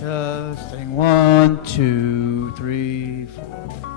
Testing 1, 2, 3, 4.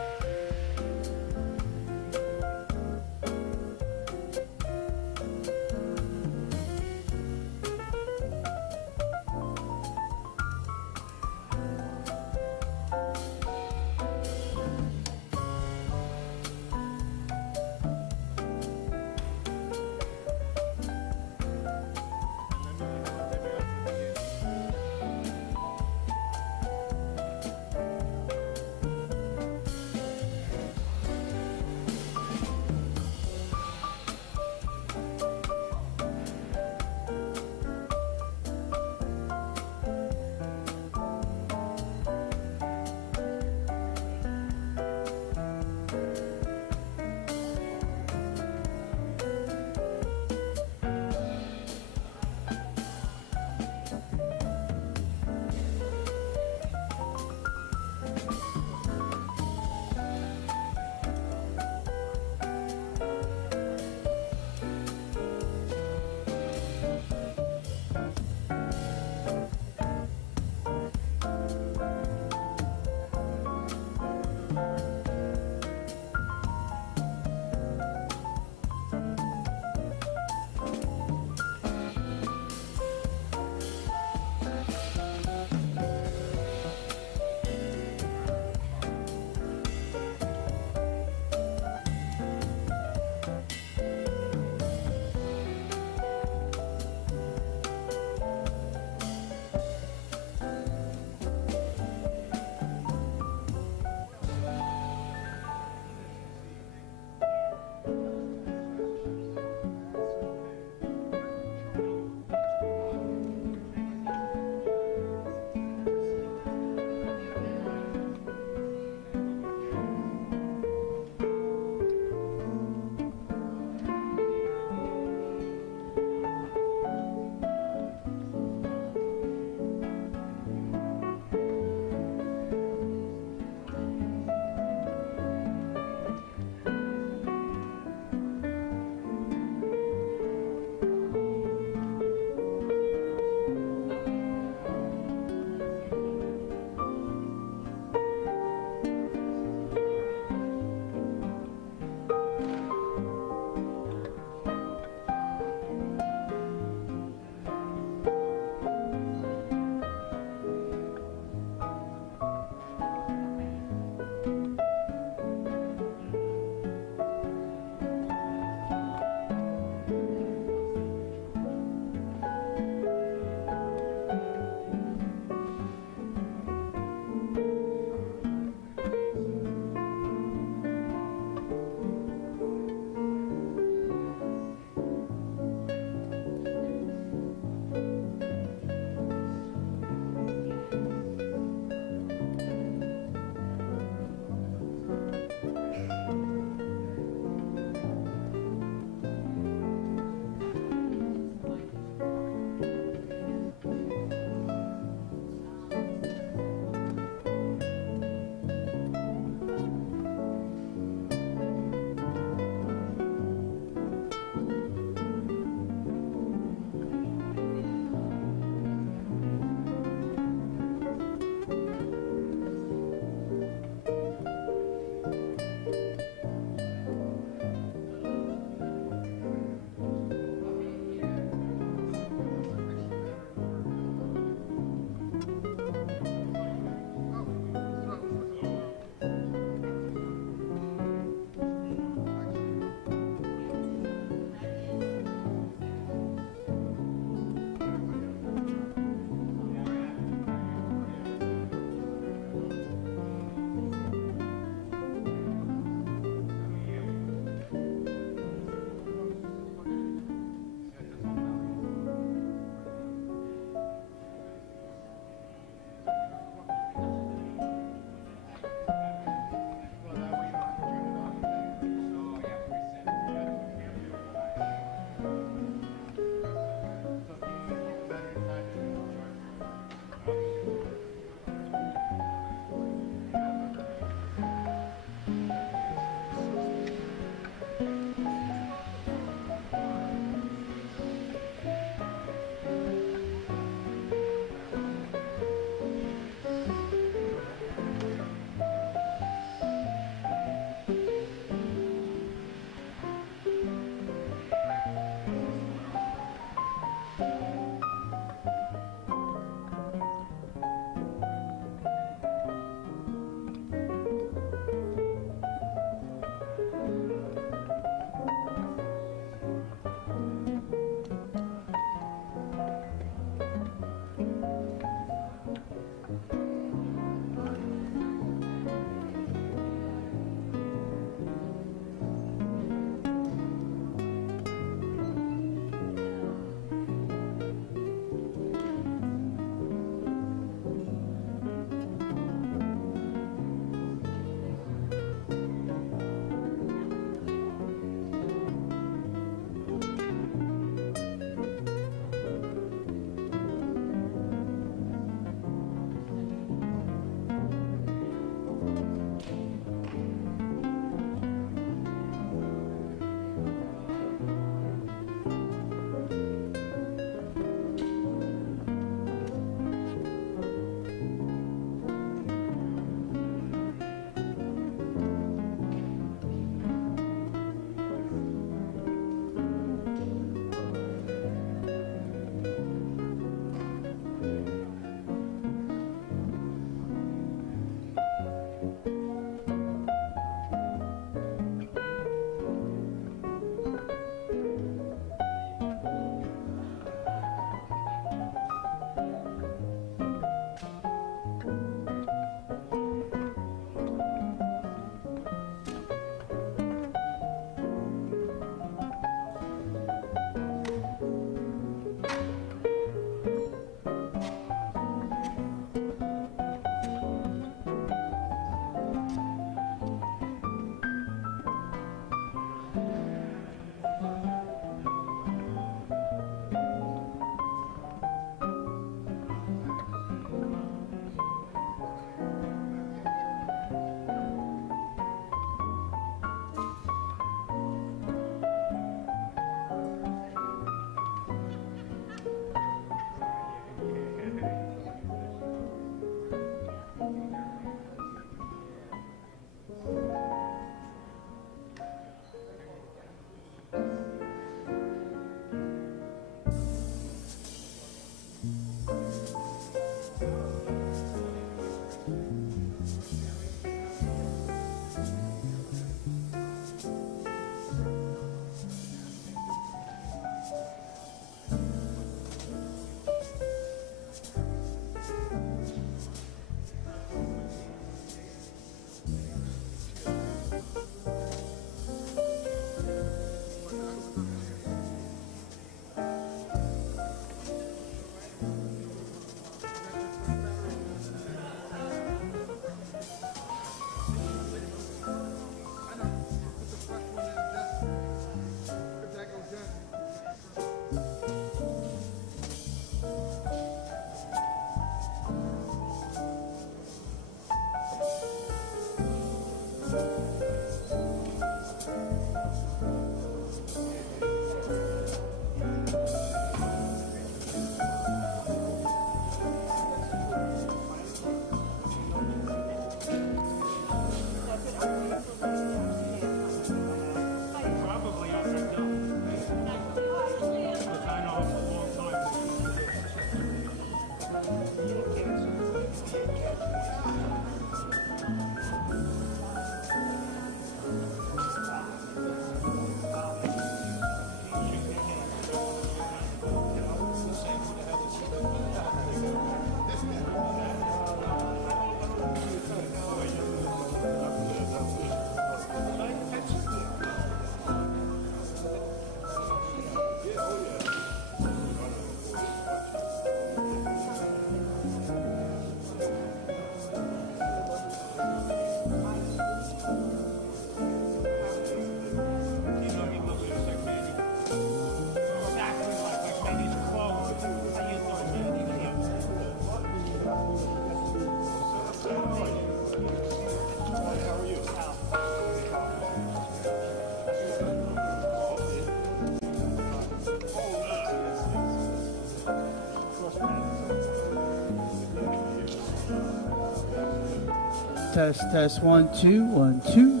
Test. 1, 2, 1, 2.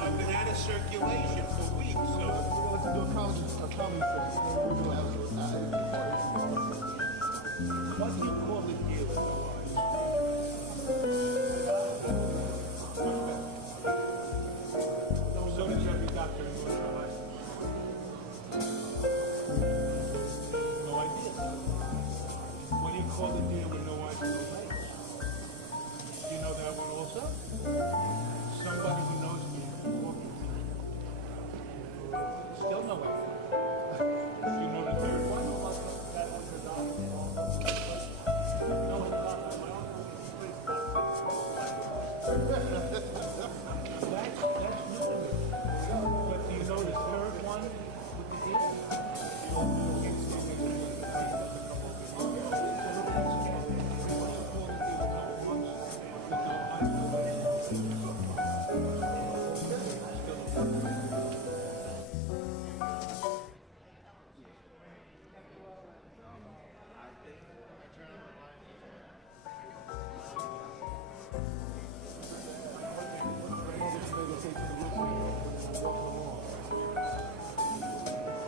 I've been out of circulation for weeks, so. What do you call the dealer? So does every doctor in North Carolina. No idea. What do you call the deal with no eyes, no legs? Do you know that one also? Somebody who knows me. Still no idea. You know the third one? That's new to me. But do you know the third one with the deal?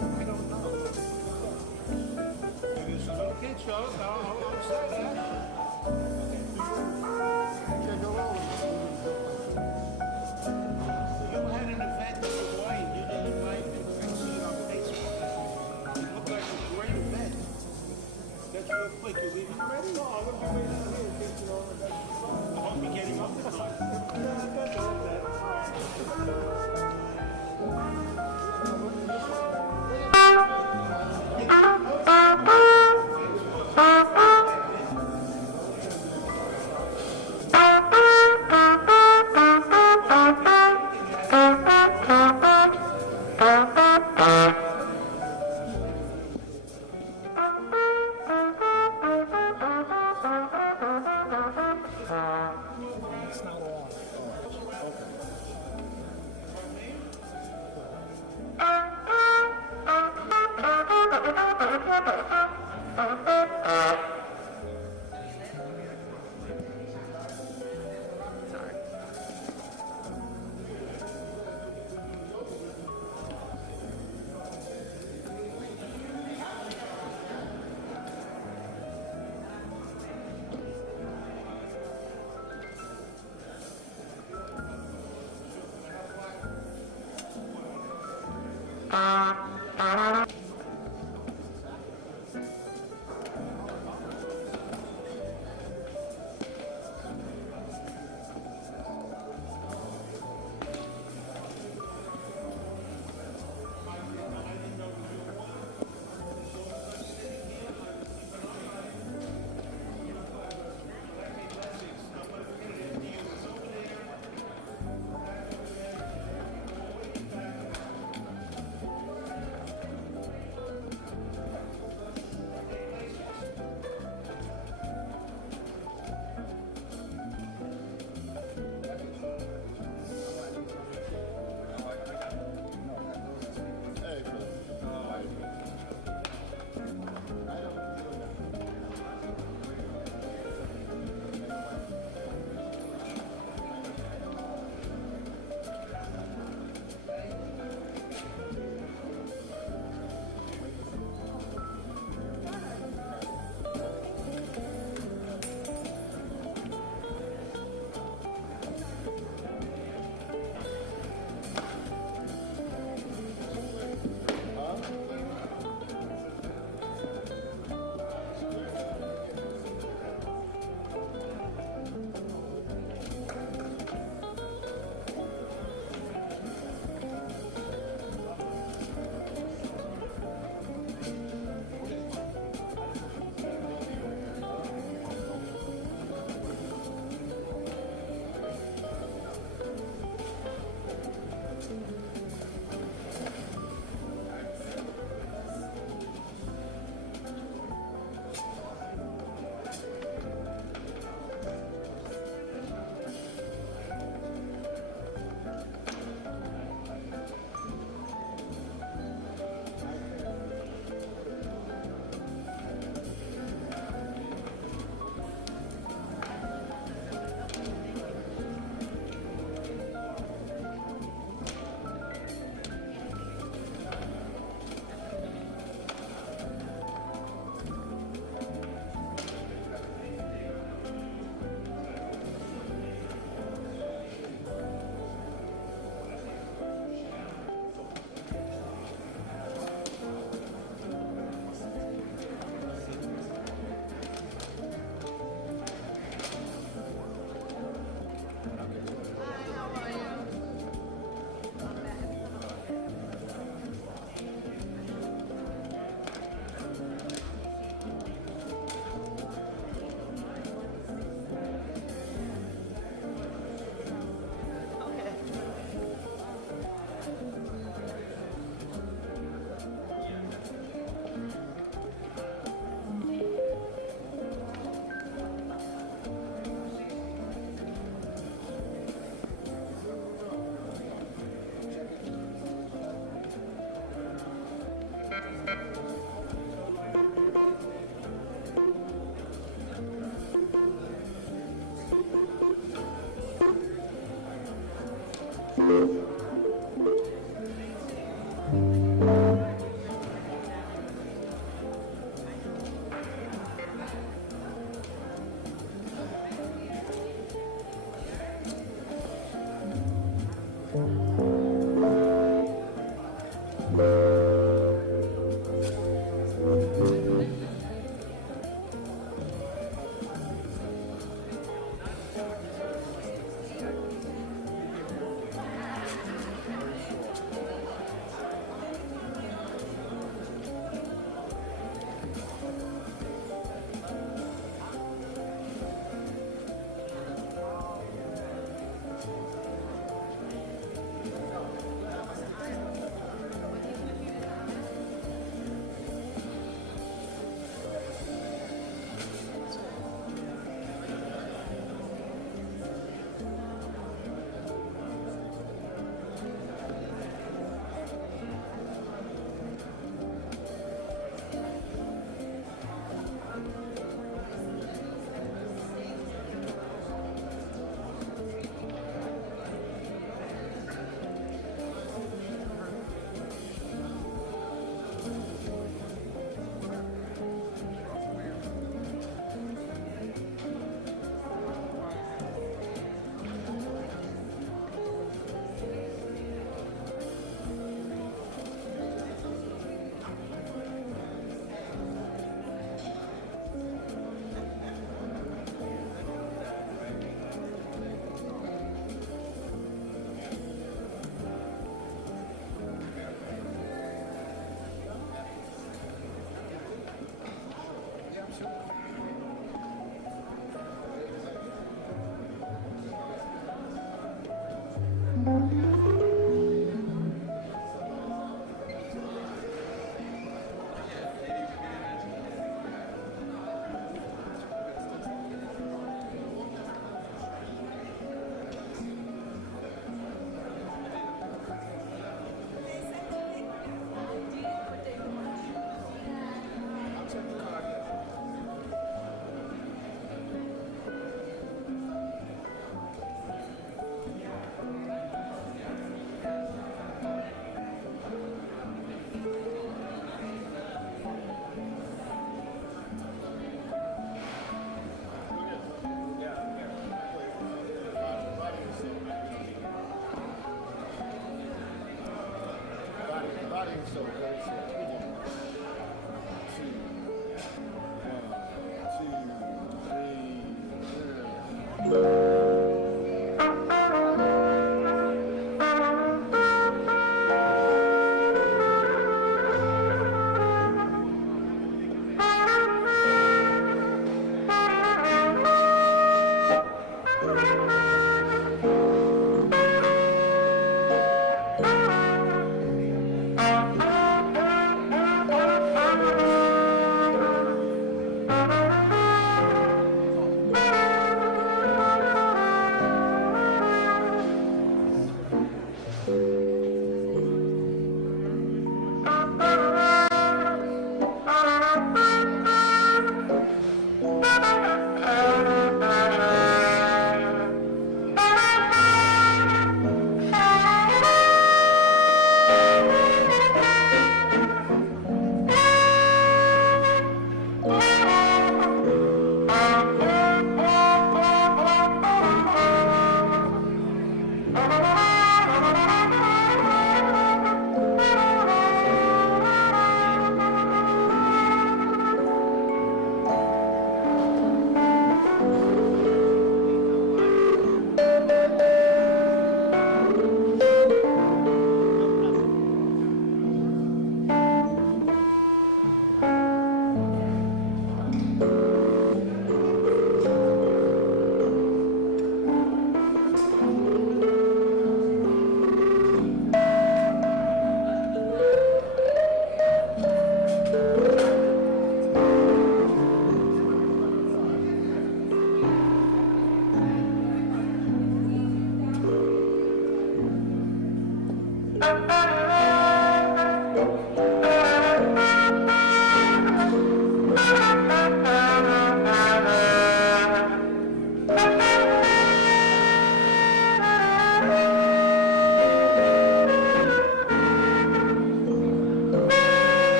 I don't know. It is a little kid show, so I'll say that. You had an event in Hawaii, you didn't invite me. I see it on Facebook. It looked like a great event. That's real quick. You leaving already? No, I'm going to be waiting out here in case you don't. I hope you're getting up in time.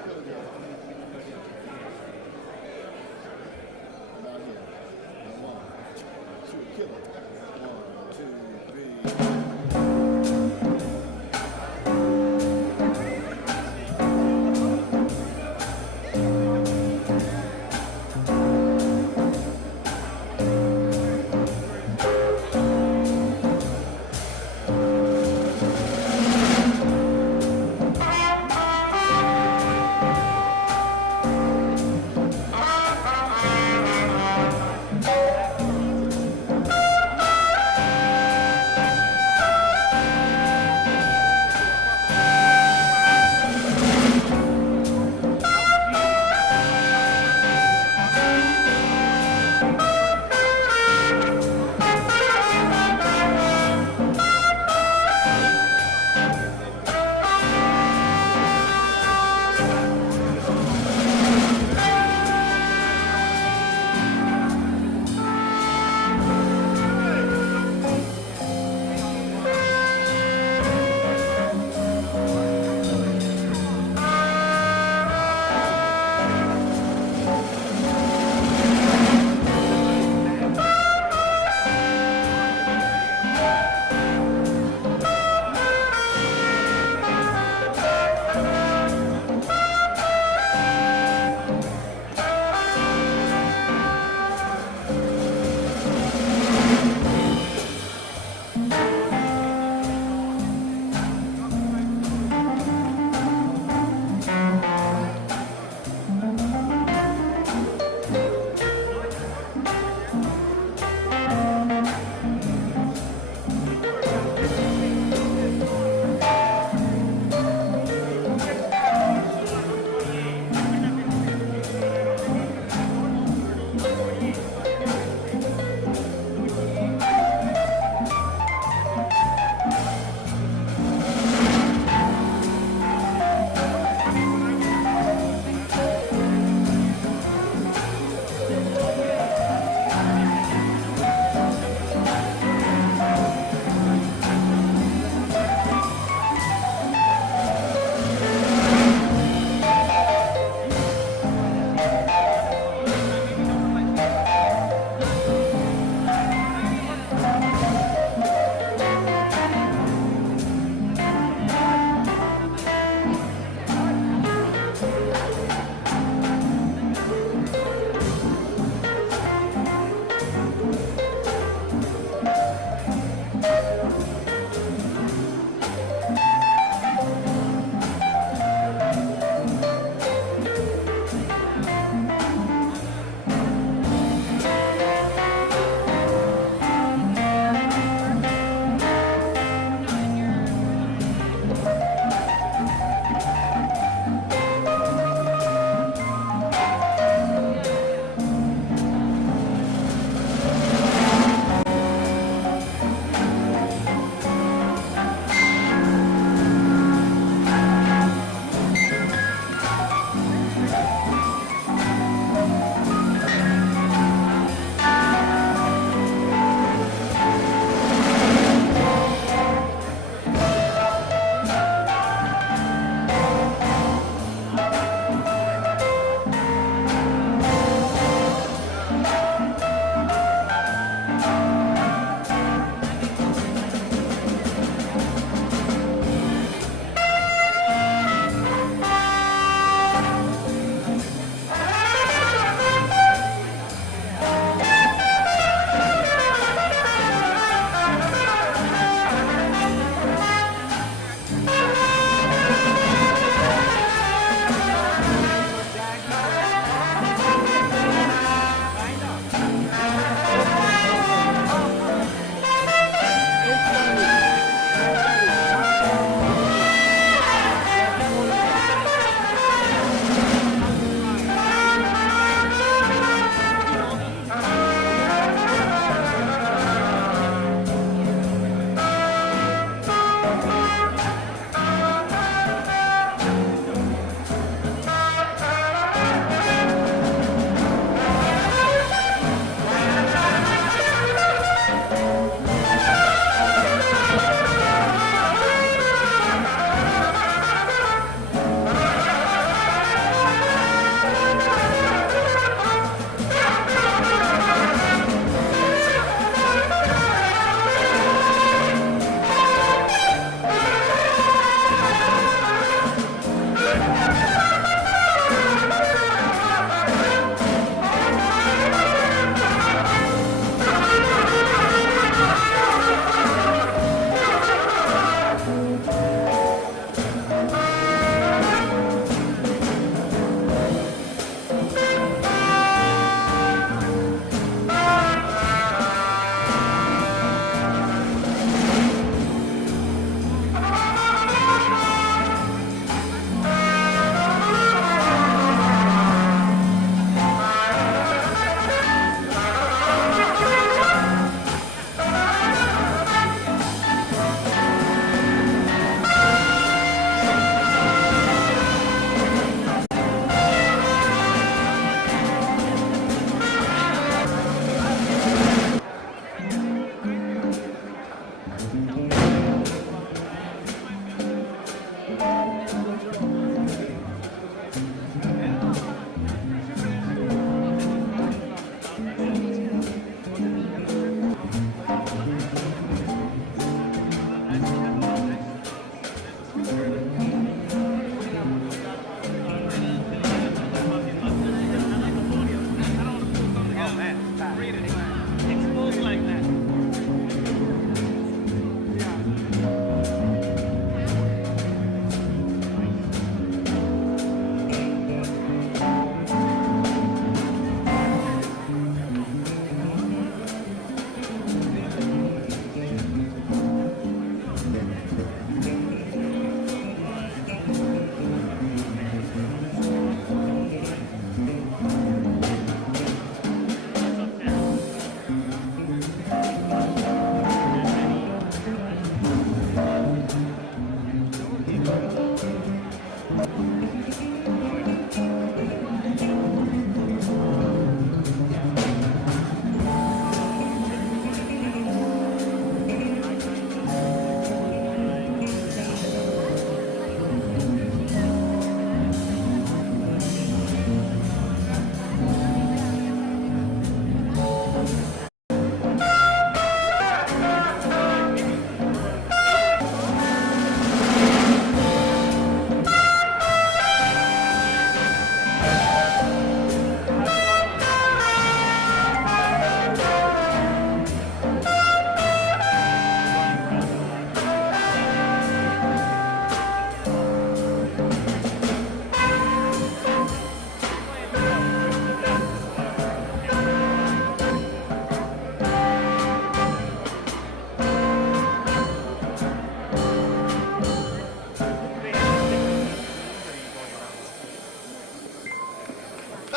About here. Come on. Shoot, kill it. 1, 2, 3.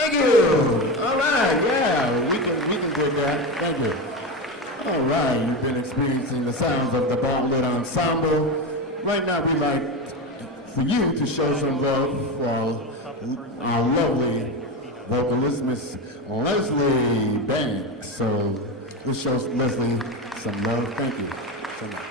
Thank you. All right, yeah, we can do that. Thank you. All right, you've been experiencing the sounds of the Bartlett Ensemble. Right now, we'd like for you to show some love for our lovely vocalist, Miss Leslie Banks. So this shows Leslie some love. Thank you so much.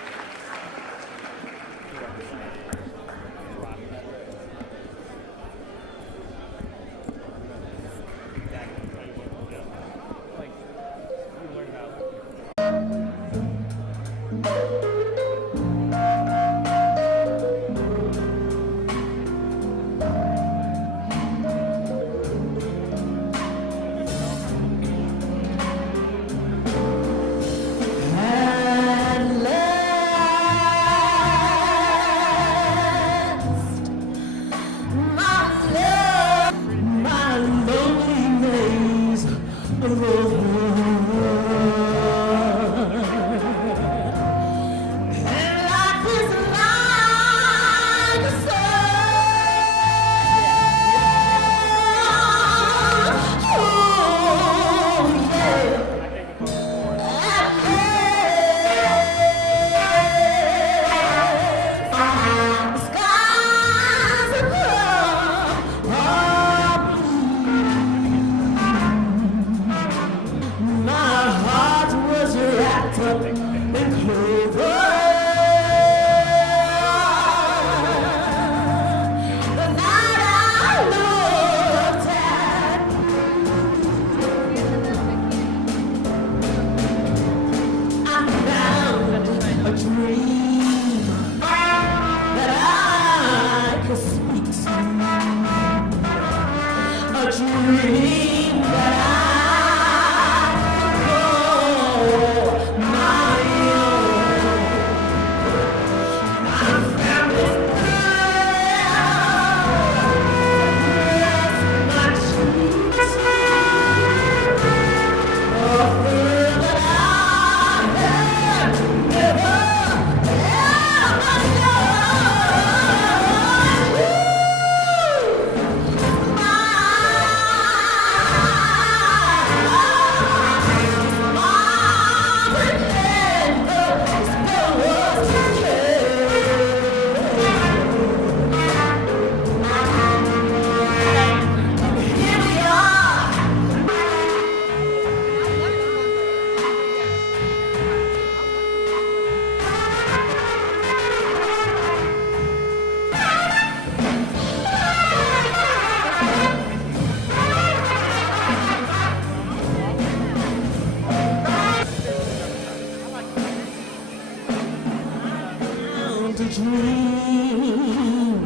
Dream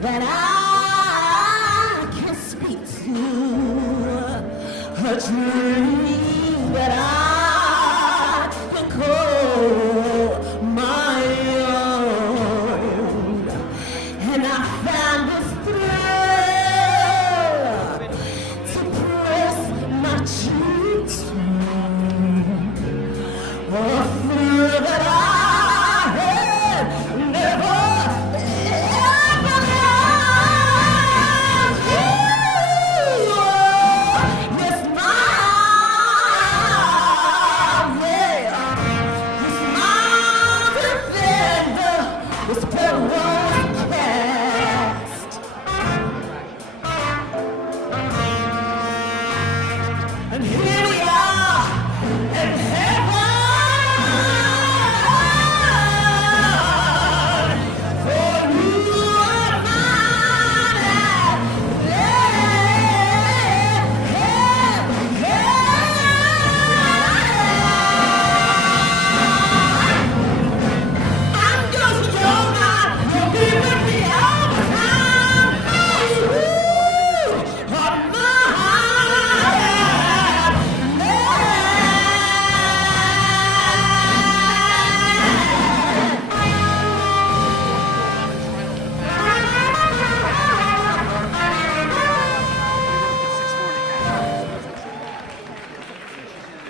that I can speak to, a dream that I can call my own, and I found this thrill to press my cheeks to, a thrill that I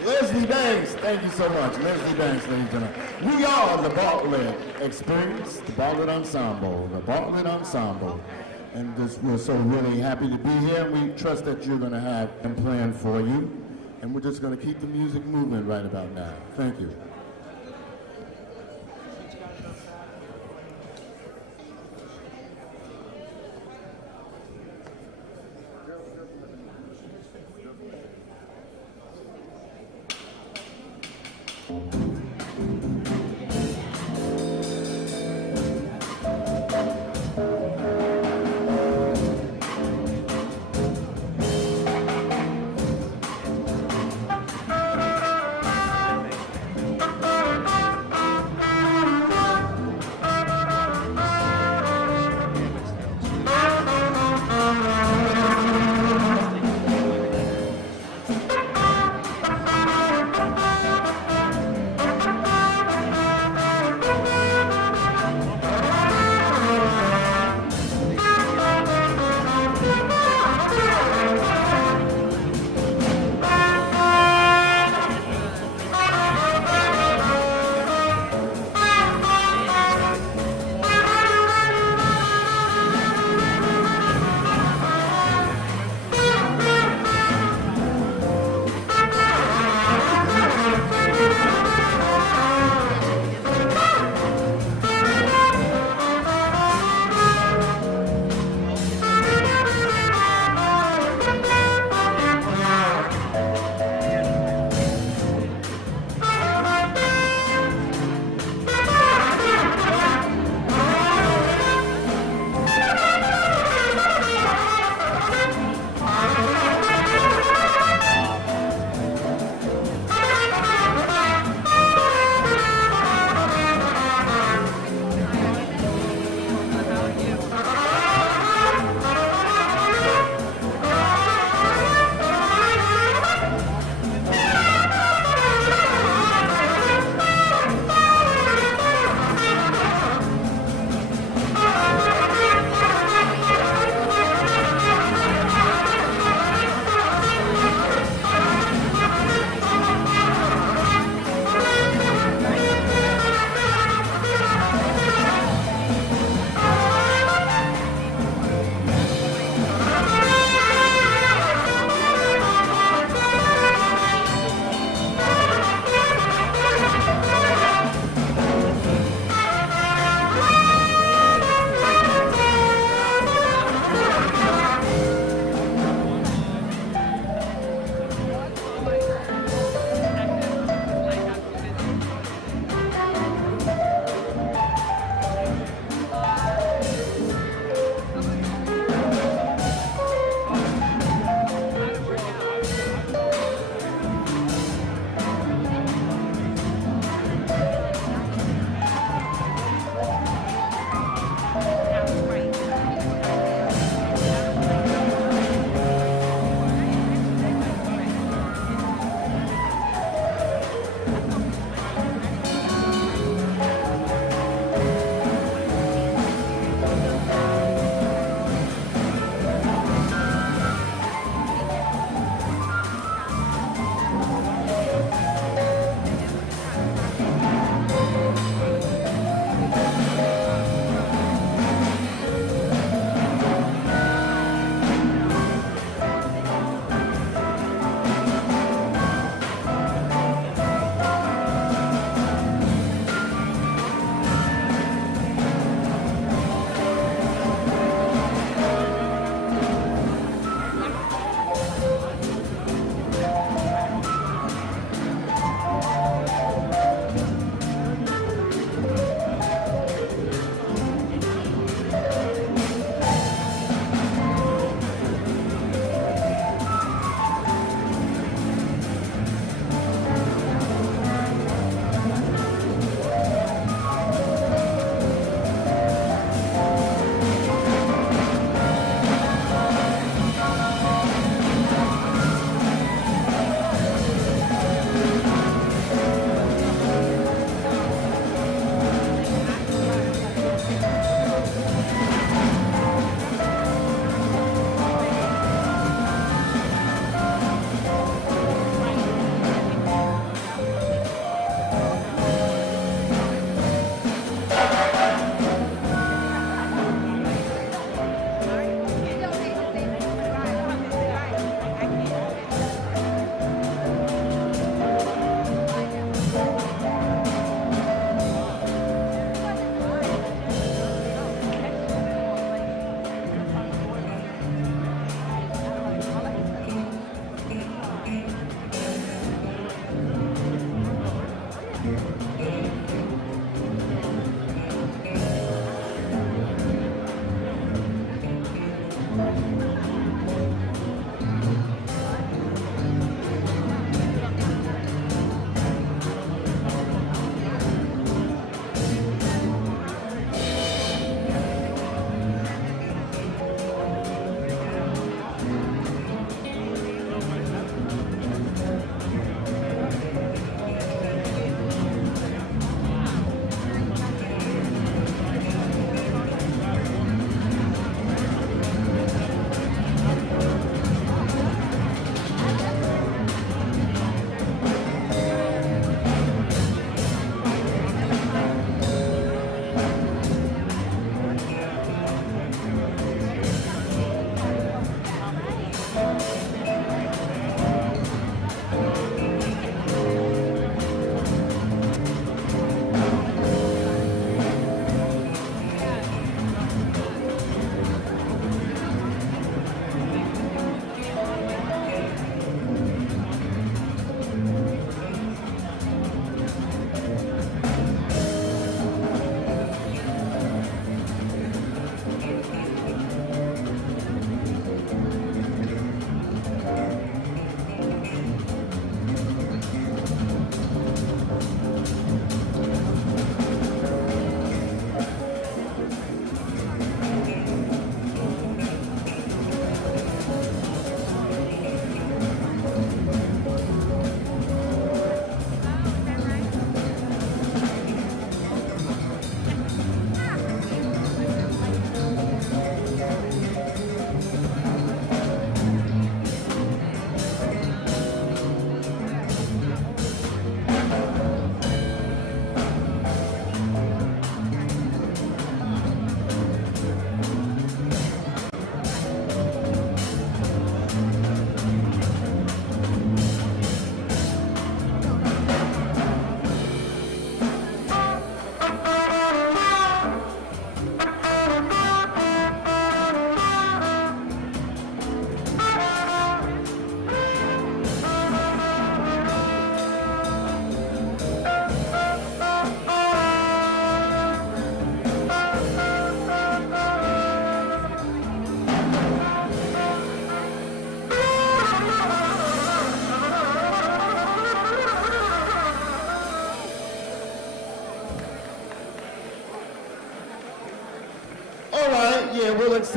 Leslie Banks, thank you so much. Leslie Banks, ladies and gentlemen. We are the Bartlett Experience, the Bartlett Ensemble, the Bartlett Ensemble. And we're so really happy to be here. We trust that you're going to have a plan for you. And we're just going to keep the music moving right about now. Thank you. Thank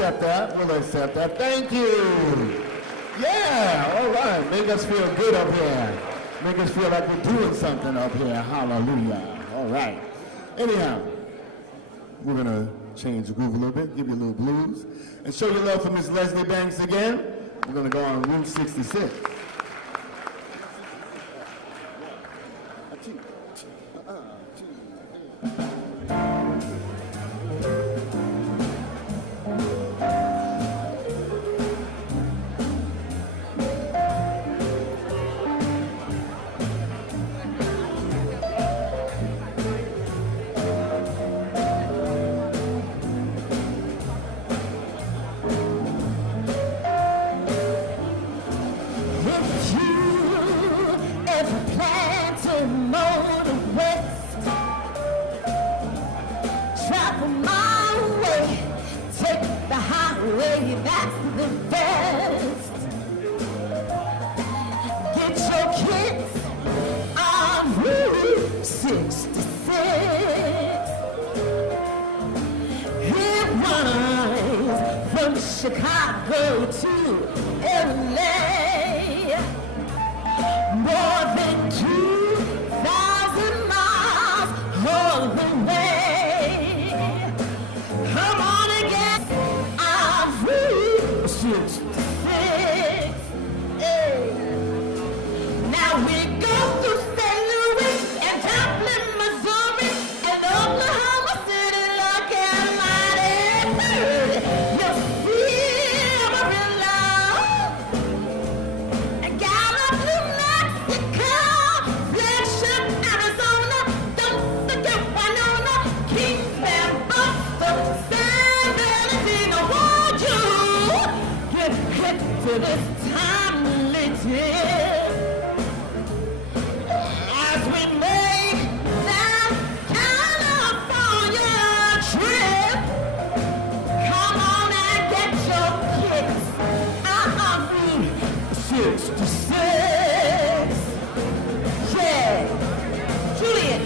accept that. We'll accept that. Thank you. Yeah, all right. Make us feel good up here. Make us feel like we're doing something up here. Hallelujah. All right. Anyhow, we're going to change the groove a little bit, give you a little blues, and show your love for Miss Leslie Banks again. We're going to go on Route 66. If you ever plan to motor west, travel my way, take the highway, that's the best. Get your kids on Route 66. It runs from Chicago to LA. More than 2,000 miles all the way. Come on again, I'm Route 66. Hey. Now we go through St. Louis and Joplin, Missouri, and Oklahoma City, looking mighty pretty. You'll see Amarillo and Gallup, New Mexico, Flagship, Arizona. Don't forget Winona, Kingston, Buster, San Bernardino. Won't you get hip to this timely tip as we make that California trip? Come on and get your kicks. I'm Route 66. Yeah. Julian.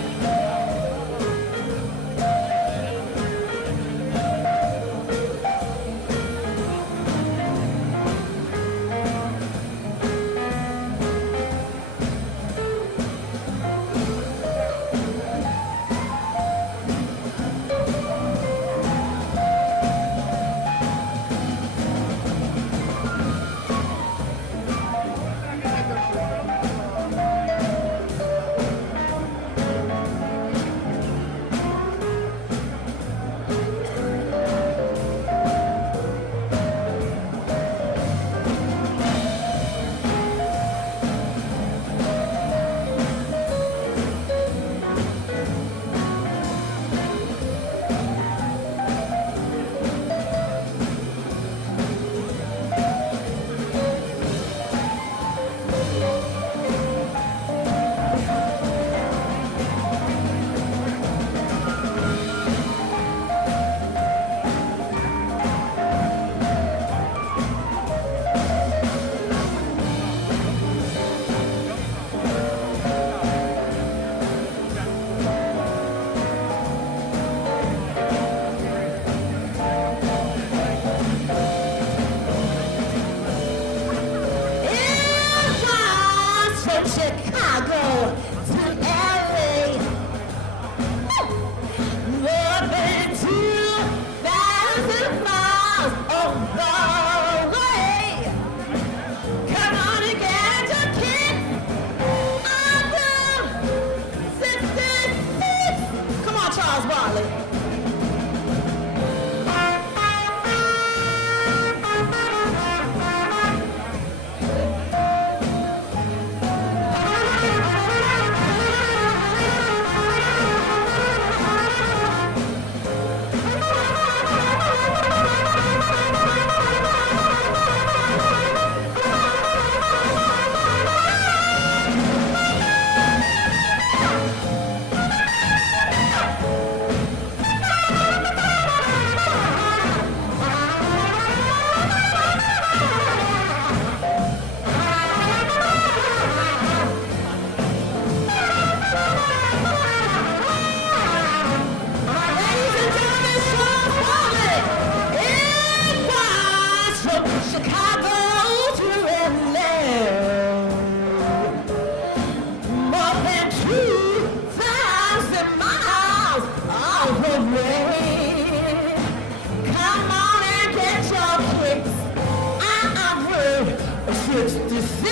66.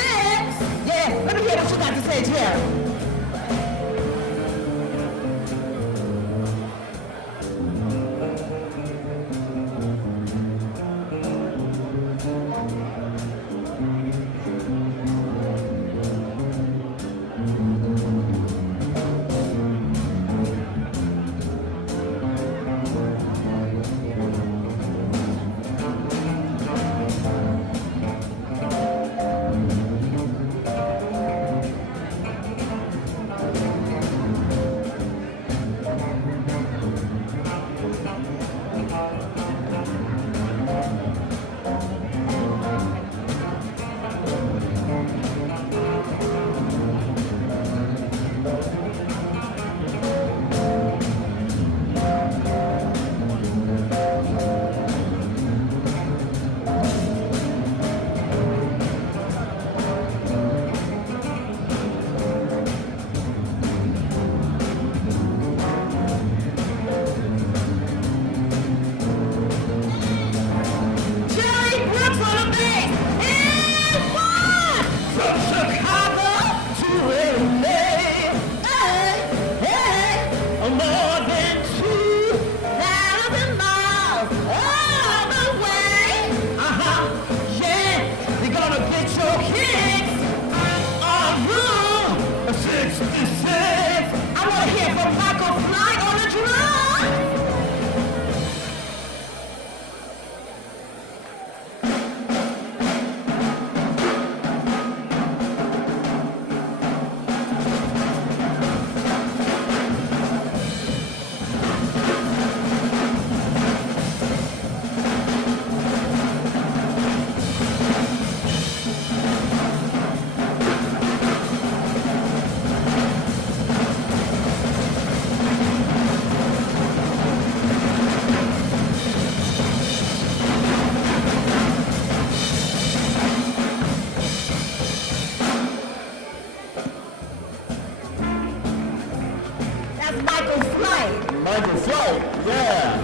Yeah, let me hear what you got to say, Jerry. Michael Flight, yeah.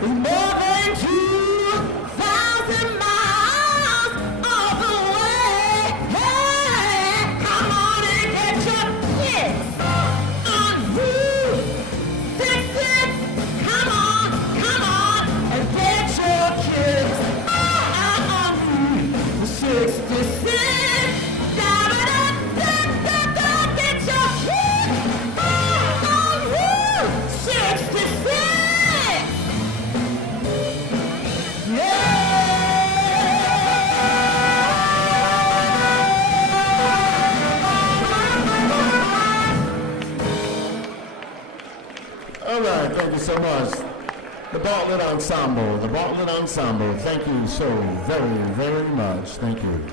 More than 2,000 miles all the way. Hey, come on and get your kicks on Route 66. Come on and get your kicks on Route 66. Da-da-da-da-da-da, get your kicks on Route 66. All right, thank you so much. The Bartlett Ensemble, thank you so very, very much. Thank you.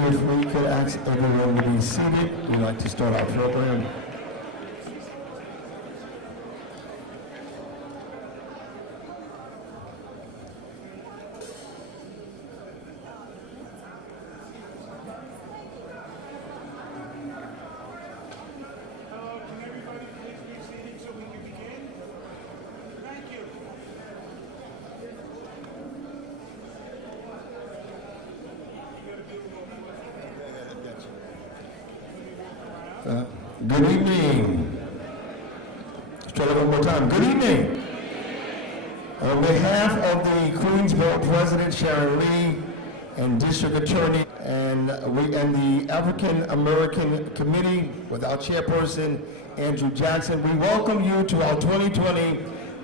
If we could ask everyone to be seated, we'd like to start our program. Can everybody please be seated so we can begin? Thank you. Good evening. Let's try that one more time. Good evening. On behalf of the Queensboro President Sharon Lee and District Attorney and the African American Committee with our chairperson Andrew Jackson, we welcome you to our 2020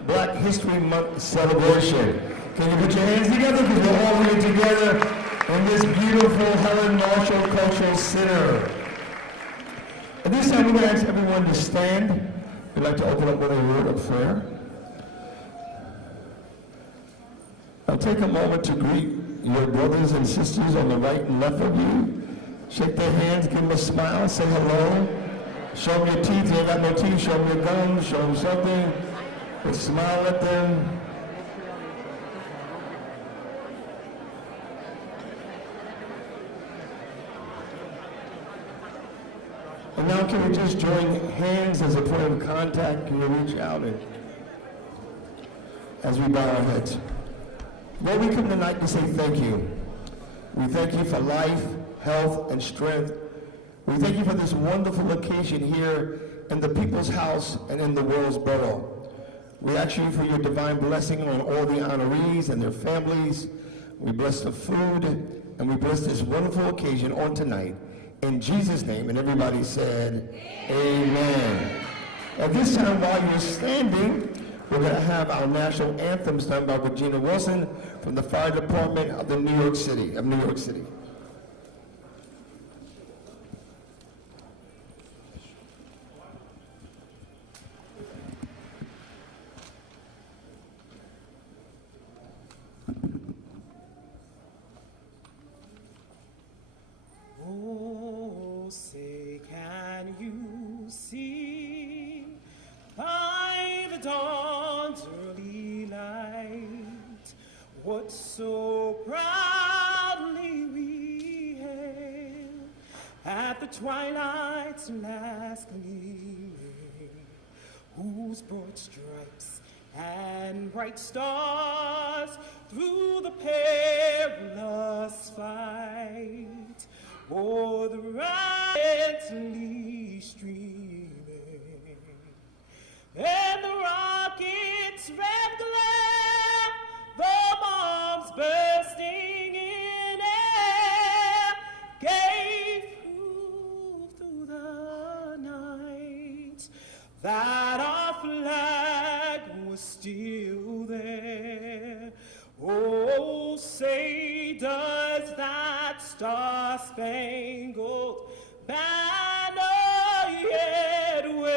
Black History Month celebration. Can you put your hands together because we're all here together in this beautiful Helen Marshall Cultural Center. At this time, we're going to ask everyone to stand. We'd like to open up with a word of prayer. Now take a moment to greet your brothers and sisters on the right and left of you. Shake their hands, give them a smile, say hello. Show them your teeth. If you ain't got no teeth, show them your gums, show them something. But smile at them. And now can we just join hands as a point of contact? Can you reach out and as we bow our heads? Lord, we come tonight to say thank you. We thank you for life, health, and strength. We thank you for this wonderful occasion here in the People's House and in the World's Borough. We ask you for your divine blessing on all the honorees and their families. We bless the food, and we bless this wonderful occasion on tonight. In Jesus' name, and everybody said, amen. At this time, while you're standing, we're going to have our national anthems done by Regina Wilson from the Fire Department of New York City. Oh, say, can you see by the dawn's early light what so proudly we hailed at the twilight's last gleaming, whose broad stripes and bright stars through the perilous fight o'er the rightly streaming, and the rocket's red glare, the bombs bursting in air, gave proof through the night that our flag was still there. Oh, say does that star-spangled banner yet wave?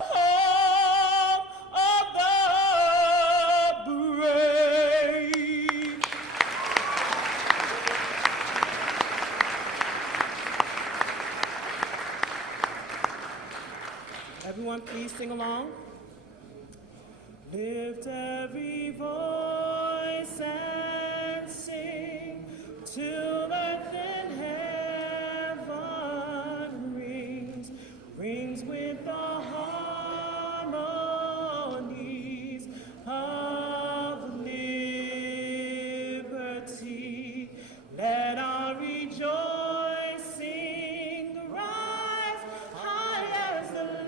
Home of the brave. Everyone, please sing along. Lift every voice and sing till earth and heaven rings with the harmonies of liberty. Let our rejoicing rise high as the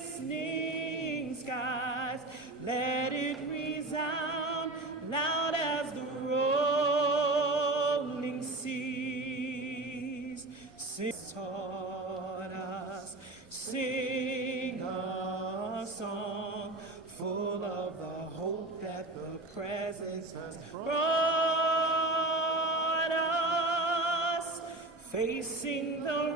listening skies. Let it resound loud as the rolling seas. Sing taught us, sing a song full of the hope that the presence has brought us, facing the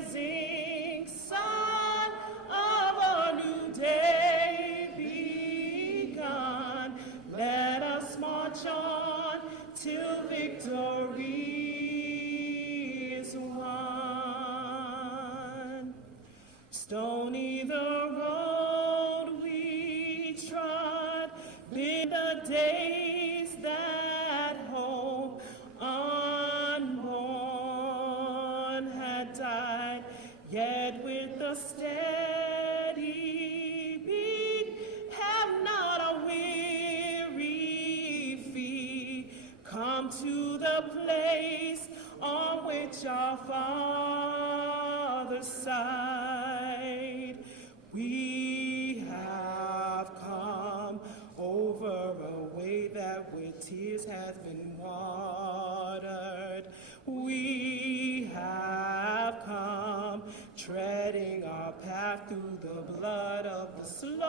rising sun of a new day begun. Let us march on till victory is won. Stony the road we trod in the days that hope unborn had died, yet with a steady beat have not a weary feet come to the place on which our fathers sighed. We have come over a way that with tears has been watered. We have come treading our path through the blood of the slaughtered,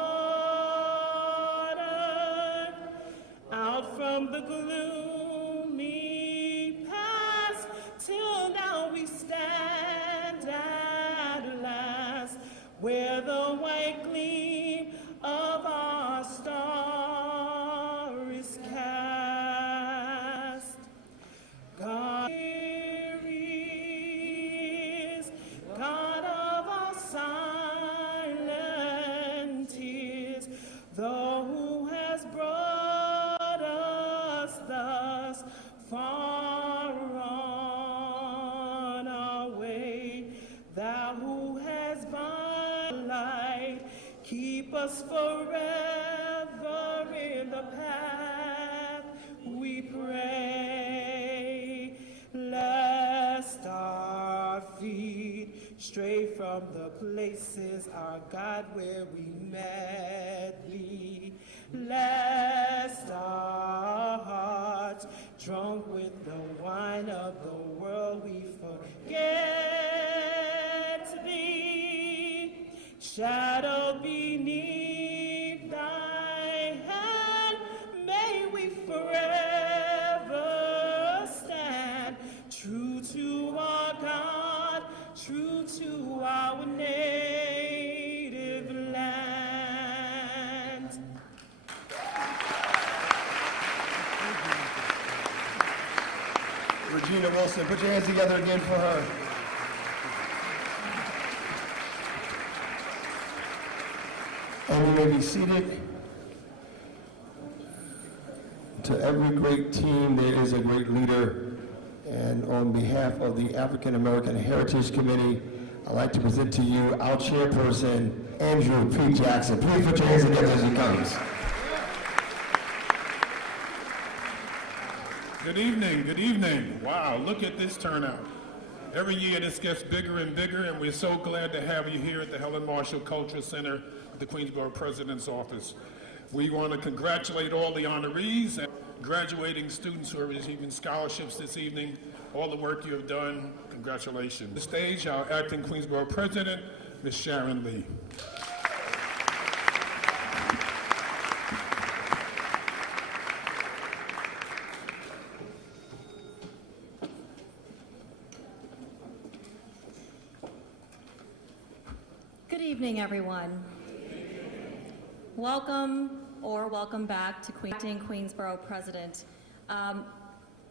out from the gloomy past till now we stand at last, where the white gleam of our star is cast. God is God of our silent tears, though who has brought us thus far on our way, thou who has by light keep us forever in the path we pray, lest our feet stray from the places, our God, where we met thee, lest our hearts, drunk with the wine of the world, we forget thee, shadowed beneath thy hand, may we forever stand, true to our God, true to our native land. Regina Wilson, put your hands together again for her. And you may be seated. To every great team, there is a great leader. And on behalf of the African American Heritage Committee, I'd like to present to you our chairperson, Andrew P. Jackson. Please put your hands together as he comes. Good evening, good evening. Wow, look at this turnout. Every year this gets bigger and bigger, and we're so glad to have you here at the Helen Marshall Cultural Center at the Queensborough President's Office. We want to congratulate all the honorees and graduating students who are receiving scholarships this evening. all the work you have done. Congratulations. The stage, our acting Queensborough President, Ms. Sharon Lee. Good evening, everyone. Welcome or welcome back to acting Queensborough President.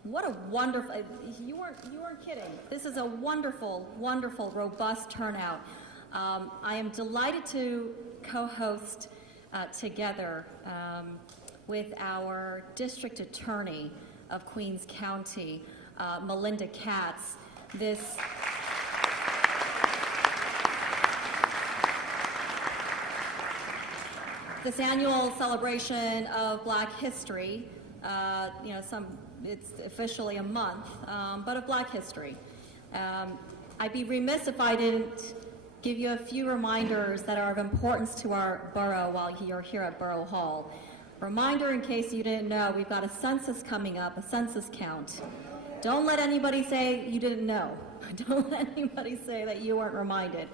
What a wonderful, you weren't kidding. This is a wonderful, wonderful, robust turnout. I am delighted to co-host together with our District Attorney of Queens County, Melinda Katz, this annual celebration of Black History. It's officially a month, but of Black History. I'd be remiss if I didn't give you a few reminders that are of importance to our borough while you're here at Borough Hall. Reminder in case you didn't know, we've got a census coming up, a census count. Don't let anybody say you didn't know. Don't let anybody say that you weren't reminded.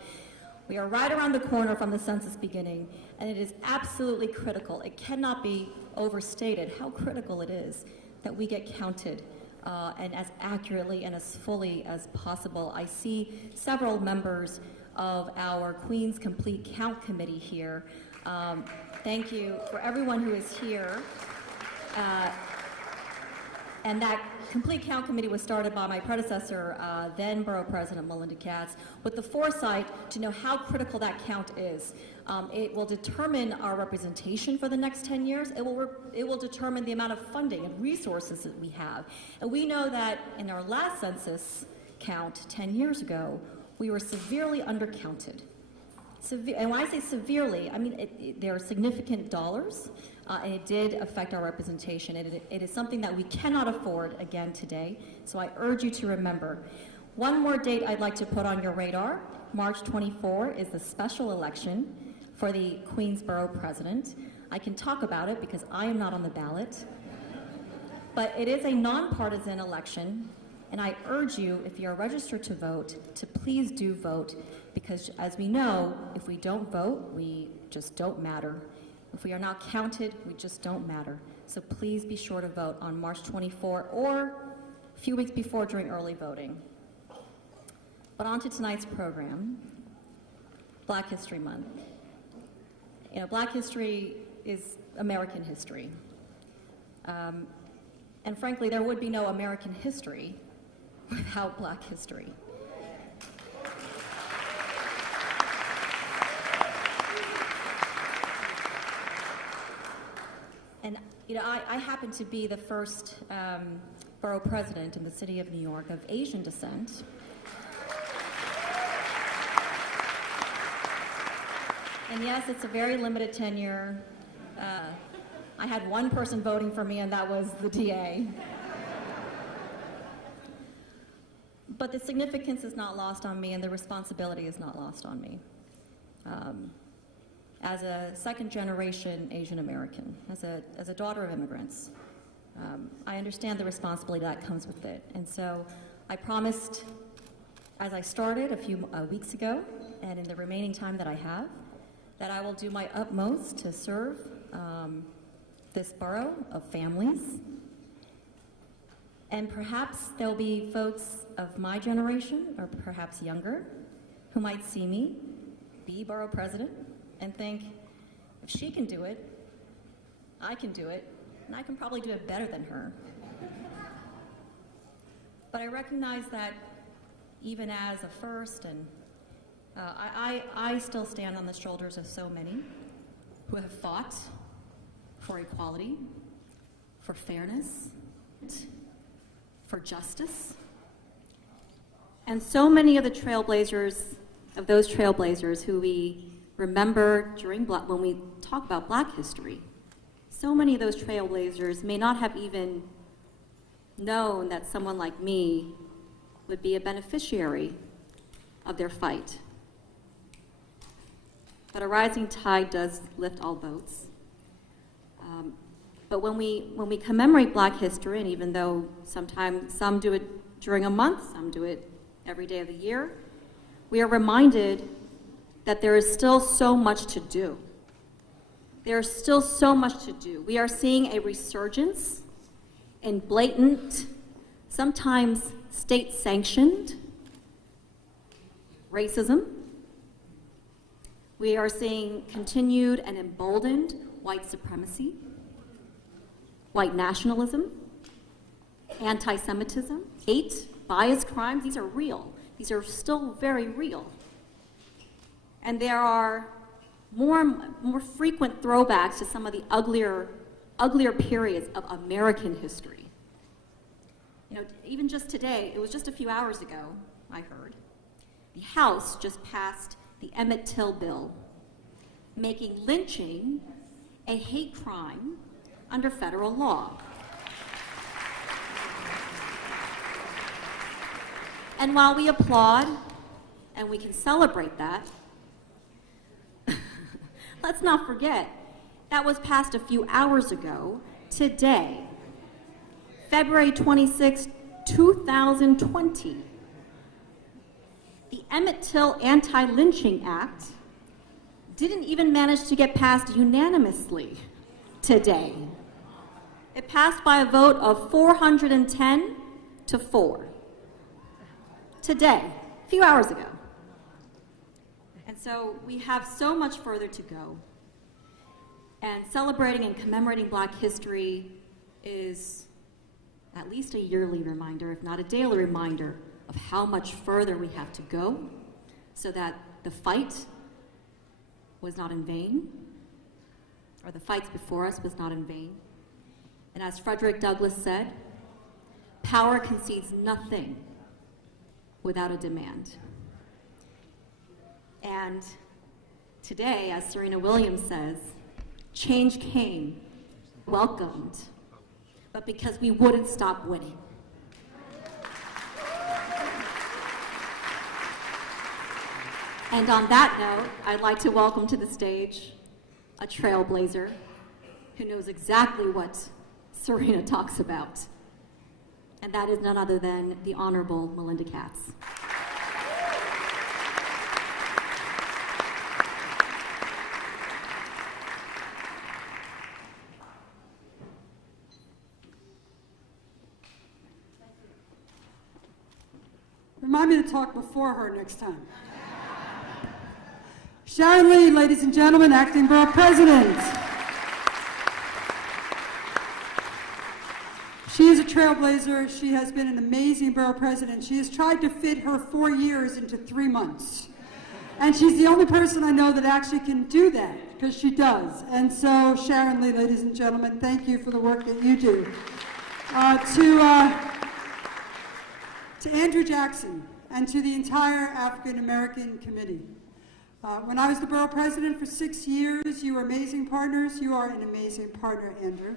We are right around the corner from the census beginning, and it is absolutely critical. It cannot be overstated how critical it is that we get counted and as accurately and as fully as possible. I see several members of our Queens Complete Count Committee here. Thank you for everyone who is here. And that Complete Count Committee was started by my predecessor, then Borough President Melinda Katz, with the foresight to know how critical that count is. It will determine our representation for the next 10 years. It will determine the amount of funding and resources that we have. And we know that in our last census count 10 years ago, we were severely undercounted. And when I say severely, I mean there are significant dollars, and it did affect our representation. It is something that we cannot afford again today, so I urge you to remember. One more date I'd like to put on your radar. March 24 is the special election for the Queensborough President. I can talk about it because I am not on the ballot, but it is a nonpartisan election, and I urge you, if you're registered to vote, to please do vote, because as we know, if we don't vote, we just don't matter. If we are not counted, we just don't matter. So please be sure to vote on March 24 or a few weeks before during early voting. But on to tonight's program, Black History Month. You know, Black history is American history. And frankly, there would be no American history without Black history. And you know, I happen to be the first borough president in the city of New York of Asian descent. And yes, it's a very limited tenure. I had one person voting for me, and that was the DA. But the significance is not lost on me, and the responsibility is not lost on me. As a second-generation Asian American, as a daughter of immigrants, I understand the responsibility that comes with it. And so I promised, as I started a few weeks ago, and in the remaining time that I have, that I will do my utmost to serve this borough of families. And perhaps there'll be folks of my generation, or perhaps younger, who might see me be borough president and think, if she can do it, I can do it, and I can probably do it better than her. But I recognize that even as a first, and I still stand on the shoulders of so many who have fought for equality, for fairness, for justice. And so many of the trailblazers, of those trailblazers who we remember when we talk about Black history, so many of those trailblazers may not have even known that someone like me would be a beneficiary of their fight. But a rising tide does lift all boats. But when we commemorate Black history, and even though sometimes some do it during a month, some do it every day of the year, we are reminded that there is still so much to do. There is still so much to do. We are seeing a resurgence in blatant, sometimes state-sanctioned racism. We are seeing continued and emboldened white supremacy, white nationalism, anti-Semitism, hate, bias crimes. These are real. These are still very real. And there are more frequent throwbacks to some of the uglier periods of American history. You know, even just today, it was just a few hours ago, I heard, the House just passed the Emmett Till bill, making lynching a hate crime under federal law. And while we applaud and we can celebrate that, let's not forget that was passed a few hours ago today, February 26, 2020. The Emmett Till Anti-Lynching Act didn't even manage to get passed unanimously today. It passed by a vote of 410 to 4. Today, a few hours ago. And so we have so much further to go. And celebrating and commemorating Black history is at least a yearly reminder, if not a daily reminder, of how much further we have to go so that the fight was not in vain, or the fights before us was not in vain. And as Frederick Douglass said, power concedes nothing without a demand. And today, as Serena Williams says, change came, welcomed, but because we wouldn't stop winning. And on that note, I'd like to welcome to the stage a trailblazer who knows exactly what Serena talks about. And that is none other than the Honorable Melinda Katz. Remind me to talk before her next time. Sharon Lee, ladies and gentlemen, Acting Borough President. She is a trailblazer. She has been an amazing borough president. She has tried to fit her 4 years into 3 months. And she's the only person I know that actually can do that, because she does. And so, Sharon Lee, ladies and gentlemen, thank you for the work that you do. To Andrew Jackson and to the entire African American Committee. When I was the borough president for 6 years, you were amazing partners. You are an amazing partner, Andrew.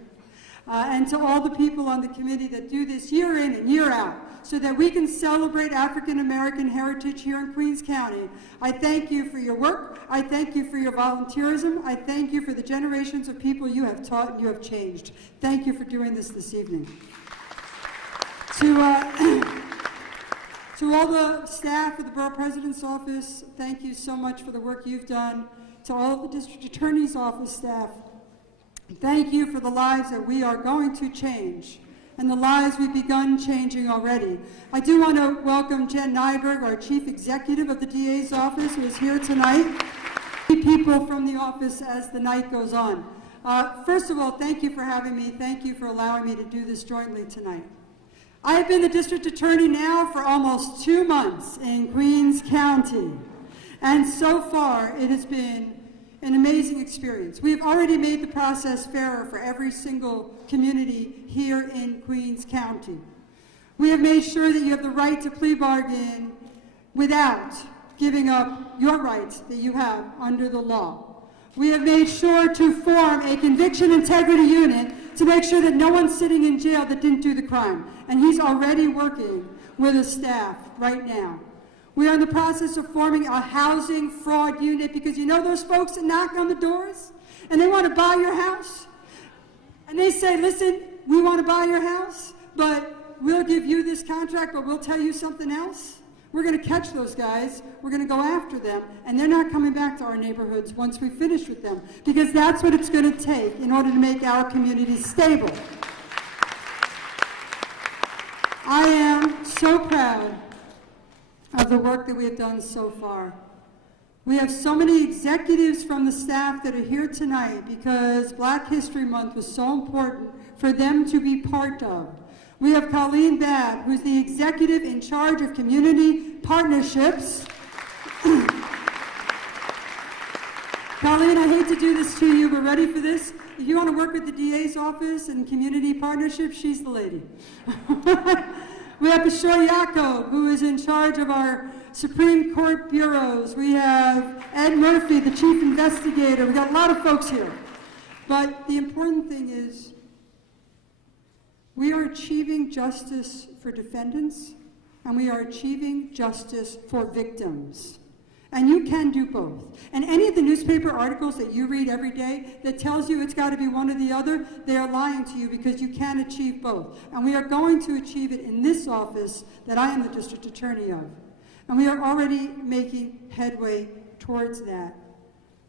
And to all the people on the committee that do this year in and year out so that we can celebrate African American heritage here in Queens County, I thank you for your work. I thank you for your volunteerism. I thank you for the generations of people you have taught and you have changed. Thank you for doing this evening. To all the staff of the Borough President's Office, thank you so much for the work you've done. To all of the District Attorney's Office staff, thank you for the lives that we are going to change and the lives we've begun changing already. I do want to welcome Jen Nyberg, our Chief Executive of the DA's Office, who is here tonight. People from the office as the night goes on. First of all, thank you for having me. Thank you for allowing me to do this jointly tonight. I have been the district attorney now for almost 2 months in Queens County, and so far it has been an amazing experience. We've already made the process fairer for every single community here in Queens County. We have made sure that you have the right to plea bargain without giving up your rights that you have under the law. We have made sure to form a conviction integrity unit to make sure that no one's sitting in jail that didn't do the crime. And he's already working with a staff right now. We are in the process of forming a housing fraud unit because you know those folks that knock on the doors and they want to buy your house? And they say, listen, we want to buy your house, but we'll give you this contract, but we'll tell you something else. We're going to catch those guys, we're going to go after them, and they're not coming back to our neighborhoods once we finish with them, because that's what it's going to take in order to make our community stable. I am so proud of the work that we have done so far. We have so many executives from the staff that are here tonight because Black History Month was so important for them to be part of. We have Colleen Babb, who's the executive in charge of community partnerships. Colleen, I hate to do this to you, but ready for this? If you want to work with the DA's office and community partnerships, she's the lady. We have Bashar Yacob, who is in charge of our Supreme Court bureaus. We have Ed Murphy, the chief investigator. We've got a lot of folks here. But the important thing is we are achieving justice for defendants, and we are achieving justice for victims. And you can do both. And any of the newspaper articles that you read every day that tells you it's got to be one or the other, they are lying to you because you can achieve both. And we are going to achieve it in this office that I am the district attorney of. And we are already making headway towards that.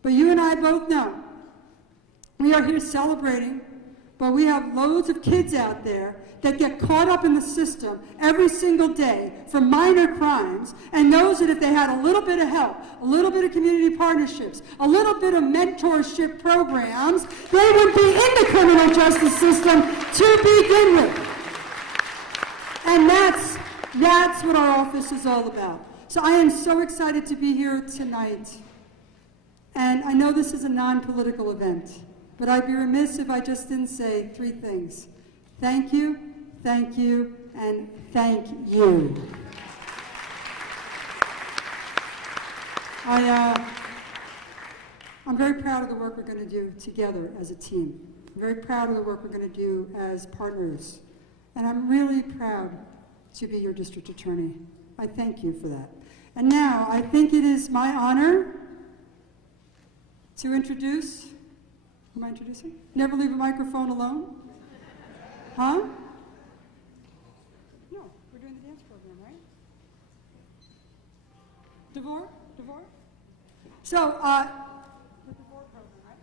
But you and I both know we are here celebrating, but we have loads of kids out there that get caught up in the system every single day for minor crimes, and knows that if they had a little bit of help, a little bit of community partnerships, a little bit of mentorship programs, they would be in the criminal justice system to begin with. And that's what our office is all about. So I am so excited to be here tonight. And I know this is a non-political event, but I'd be remiss if I just didn't say three things. Thank you, and thank you. I'm very proud of the work we're going to do together as a team. I'm very proud of the work we're going to do as partners. And I'm really proud to be your district attorney. I thank you for that. And now, I think it is my honor to introduce, who am I introducing? Never leave a microphone alone. Huh? No, we're doing the dance program, right? DeVore? So, the DeVore program, right?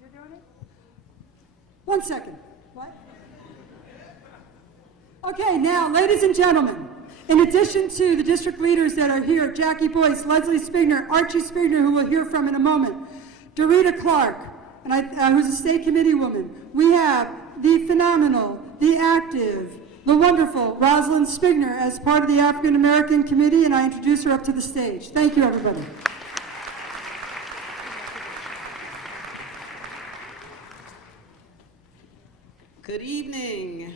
You're doing it? 1 second. What? Okay, now, ladies and gentlemen, in addition to the district leaders that are here, Jackie Boyce, Leslie Spigner, Archie Spigner, who we'll hear from in a moment, Dorita Clark, and who's a state committee woman, we have the phenomenal, the active, the wonderful Rosalind Spigner as part of the African American Committee, and I introduce her up to the stage. Thank you, everybody. Good evening.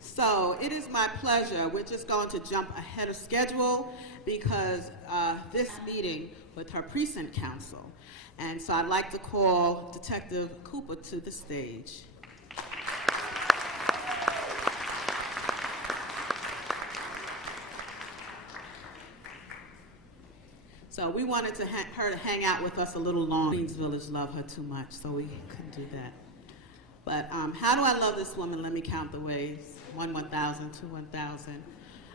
So it is my pleasure. We're just going to jump ahead of schedule because this meeting with her precinct counsel. And so I'd like to call Detective Cooper to the stage. So we wanted her to hang out with us a little longer. Queens Village love her too much, so we couldn't do that. But how do I love this woman? Let me count the ways. 1, 1,000, 2, 1,000.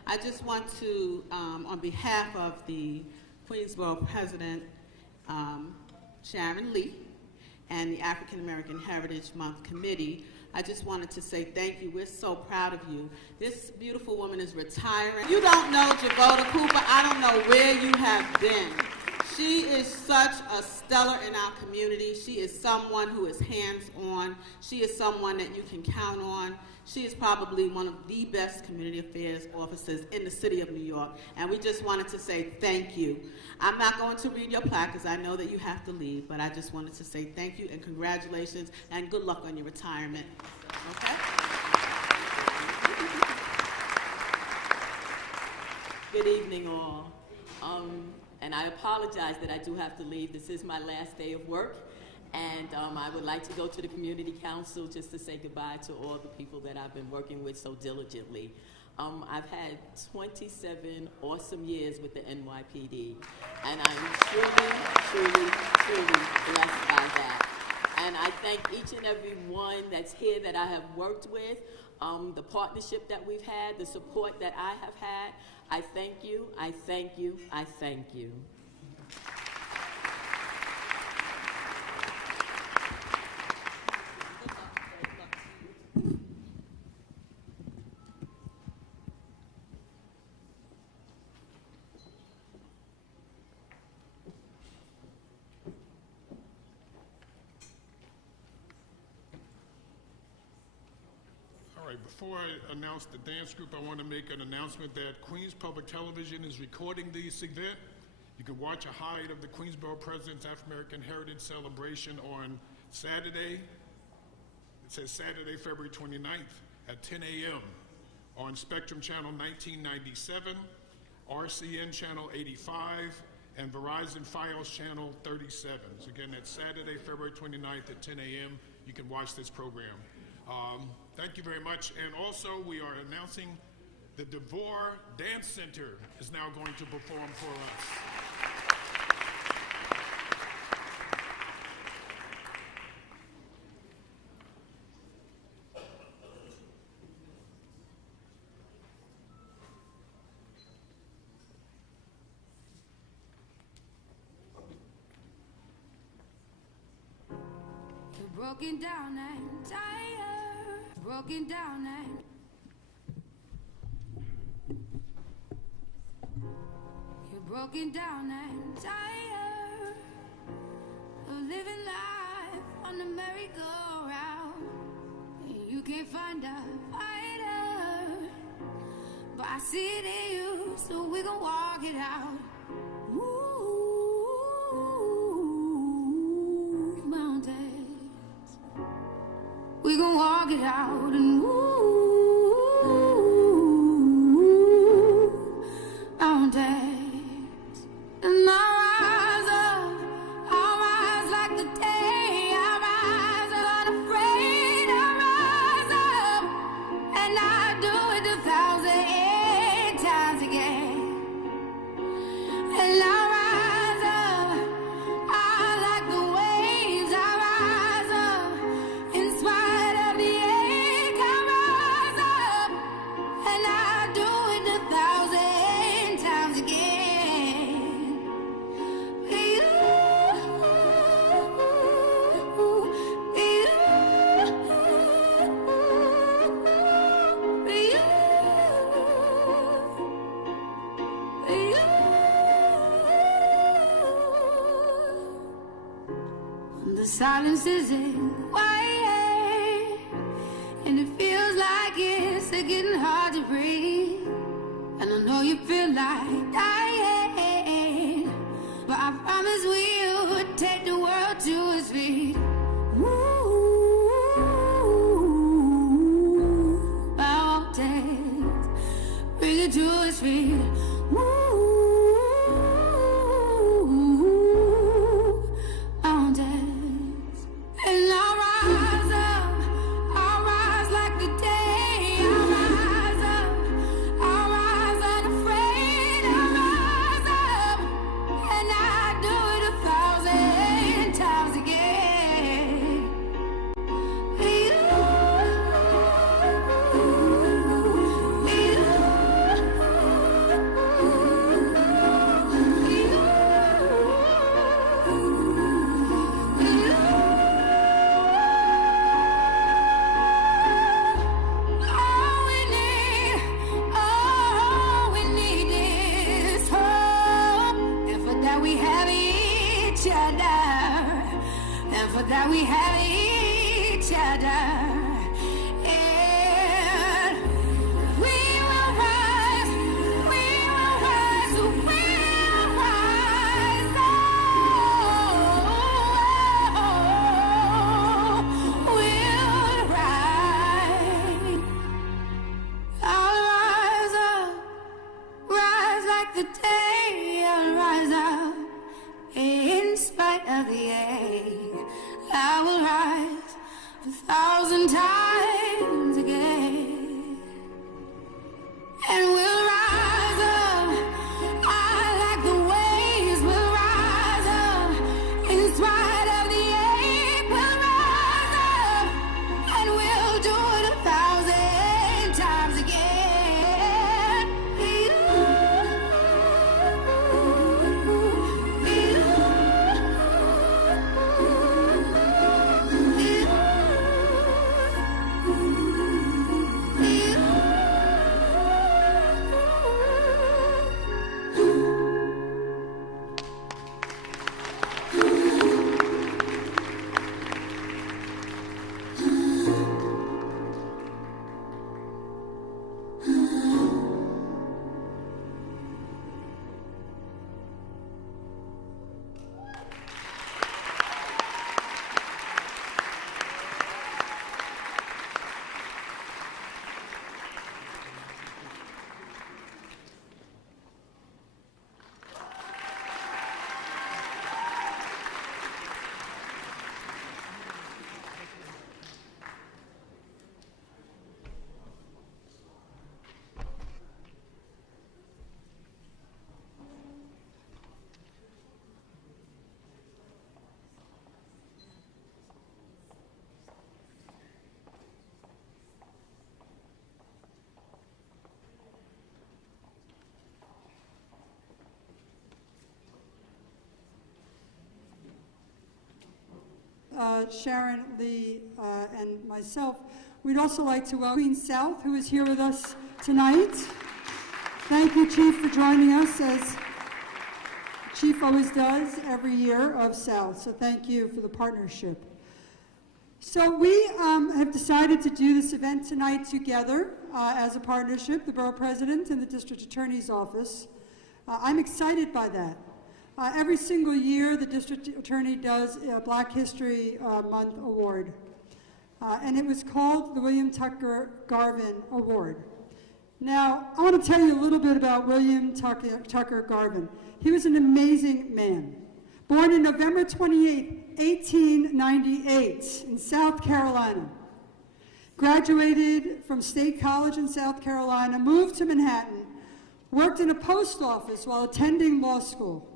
I just want to, on behalf of the Queensboro President, Sharon Lee, and the African American Heritage Month Committee, I just wanted to say thank you. We're so proud of you. This beautiful woman is retiring. You don't know Javoda Cooper. I don't know where you have been. She is such a stellar in our community. She is someone who is hands-on. She is someone that you can count on. She is probably one of the best community affairs officers in the city of New York, and we just wanted to say thank you. I'm not going to read your plaque because I know that you have to leave, but I just wanted to say thank you and congratulations and good luck on your retirement. Okay? Good evening, all. And I apologize that I do have to leave. This is my last day of work. And I would like to go to the Community Council just to say goodbye to all the people that I've been working with so diligently. I've had 27 awesome years with the NYPD, and I'm truly, truly, truly blessed by that. And I thank each and every one that's here that I have worked with. the partnership that we've had, the support that I have had. I thank you, I thank you, I thank you. All right, before I announce the dance group, I want to make an announcement that Queens Public Television is recording this event. You can watch a highlight of the Queensborough President's African American Heritage Celebration on Saturday. It says Saturday, February 29th at 10 a.m. on Spectrum Channel 1997, RCN Channel 85, and Verizon Fios Channel 37. So again, that's Saturday, February 29th at 10 a.m. You can watch this program. Thank you very much. And also, we are announcing the DeVore Dance Center is now going to perform for us. Broken down and tired, broken down and you're broken down and tired of living life on the merry-go-round. You can't find a fighter, but I see it in you, so we gon' walk it out. Ooh, mountain. We gon' walk it out and ooh, mountains. And I rise up, I rise like the day. I rise up unafraid, I rise up, and I do it 1,000 times again. And I rise up, I like the waves, I rise up in spite of the ache. I rise up, and I do it 1,000 times again. You, the silence isn't quiet, and it feels like it's getting hard to breathe. And I know you feel like dying, but I promise we'll take the world to its feet. Ooh, mountains, bring it to its feet. Ooh, mountains. And I rise up, I rise like the day. I rise up, I rise unafraid. I rise up, and I do it 1,000 times again. All we need is hope, and for that we have each other, and for that we have each other. And we will rise, we will rise, we will rise. Oh, we'll rise. I'll rise up, rise like the day. I'll rise up in spite of the ache. I will rise 1,000 times again, and we'll rise up. I like the waves. We'll rise up in spite of the ache. We'll rise up, and we'll do it 1,000 Sharon Lee and myself, we'd also like to welcome Queen South, who is here with us tonight. Thank you, Chief, for joining us, as Chief always does every year of South. So thank you for the partnership. So we have decided to do this event tonight together as a partnership, the Borough President and the District Attorney's Office. I'm excited by that. Every single year, the District Attorney does a Black History Month Award. And it was called the William Tucker Garvin Award. Now, I want to tell you a little bit about William Tucker Garvin. He was an amazing man. Born in November 28, 1898 in South Carolina. Graduated from State College in South Carolina, moved to Manhattan, worked in a post office while attending law school.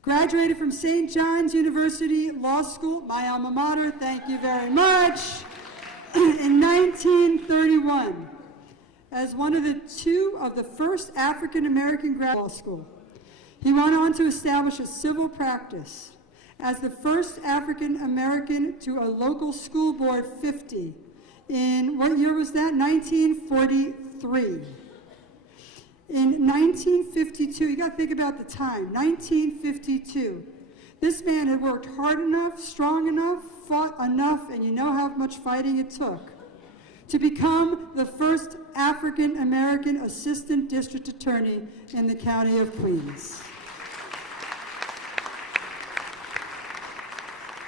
Graduated from St. John's University Law School, my alma mater, thank you very much, in 1931 as one of the first African-American graduate law school. He went on to establish a civil practice as the first African-American to a local school board 50 in, what year was that? 1943. In 1952, you got to think about the time, 1952, this man had worked hard enough, strong enough, fought enough, and you know how much fighting it took, to become the first African-American Assistant District Attorney in the County of Queens.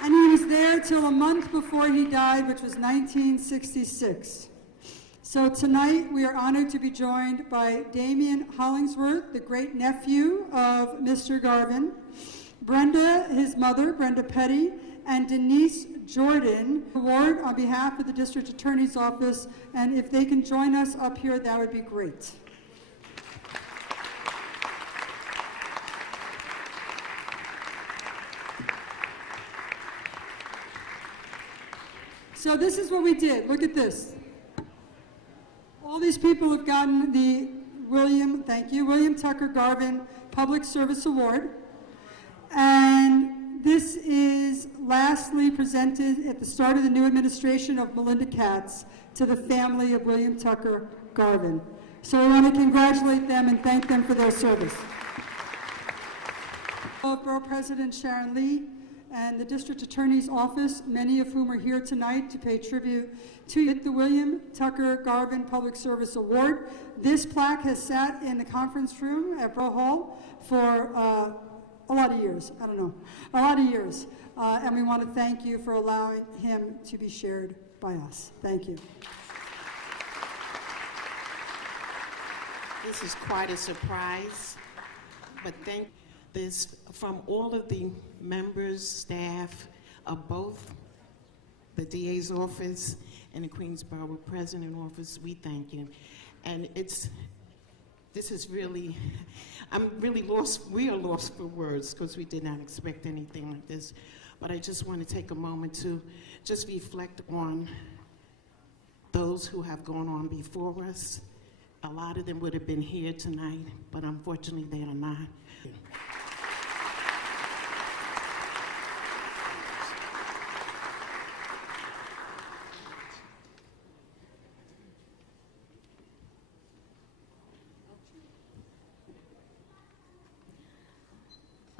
And he was there till a month before he died, which was 1966. So tonight we are honored to be joined by Damian Hollingsworth, the great nephew of Mr. Garvin, Brenda, his mother, Brenda Petty, and Denise Jordan, award on behalf of the District Attorney's Office, and if they can join us up here, that would be great. So this is what we did. Look at this. All these people have gotten the William Tucker Garvin Public Service Award. And this is lastly presented at the start of the new administration of Melinda Katz to the family of William Tucker Garvin. So I want to congratulate them and thank them for their service. Borough President Sharon Lee and the District Attorney's Office, many of whom are here tonight to pay tribute to the William Tucker Garvin Public Service Award. This plaque has sat in the conference room at Borough Hall for a lot of years, and we want to thank you for allowing him to be shared by us. Thank you. This is quite a surprise, but thank this from all of the members, staff of both the DA's office and the Queensborough President office. We thank you. And this is really, I'm really lost, we are lost for words because we did not expect anything like this. But I just want to take a moment to just reflect on those who have gone on before us. A lot of them would have been here tonight, but unfortunately they are not.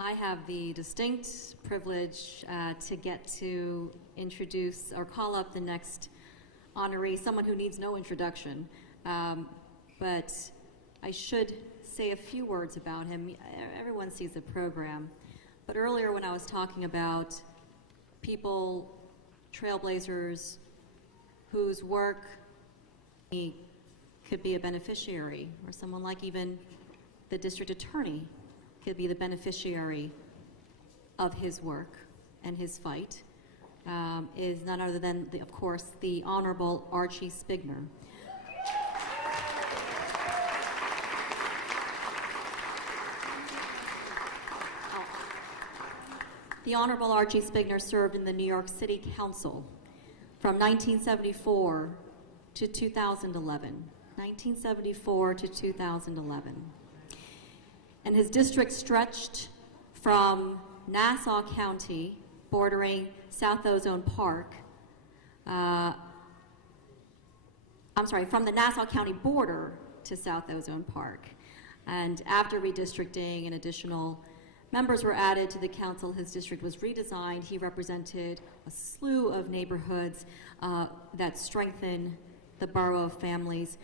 I have the distinct privilege to get to introduce or call up the next honoree, someone who needs no introduction, but I should say a few words about him. Everyone sees the program, but earlier when I was talking about people, trailblazers, whose work could be a beneficiary, or someone like even the district attorney could be the beneficiary of his work and his fight, is none other than, of course, the Honorable Archie Spigner. The Honorable Archie Spigner served in the New York City Council from 1974 to 2011. 1974 to 2011. And his district stretched from Nassau County bordering South Ozone Park, from the Nassau County border to South Ozone Park. And after redistricting and additional members were added to the council, his district was redesigned. He represented a slew of neighborhoods that strengthen the borough of families.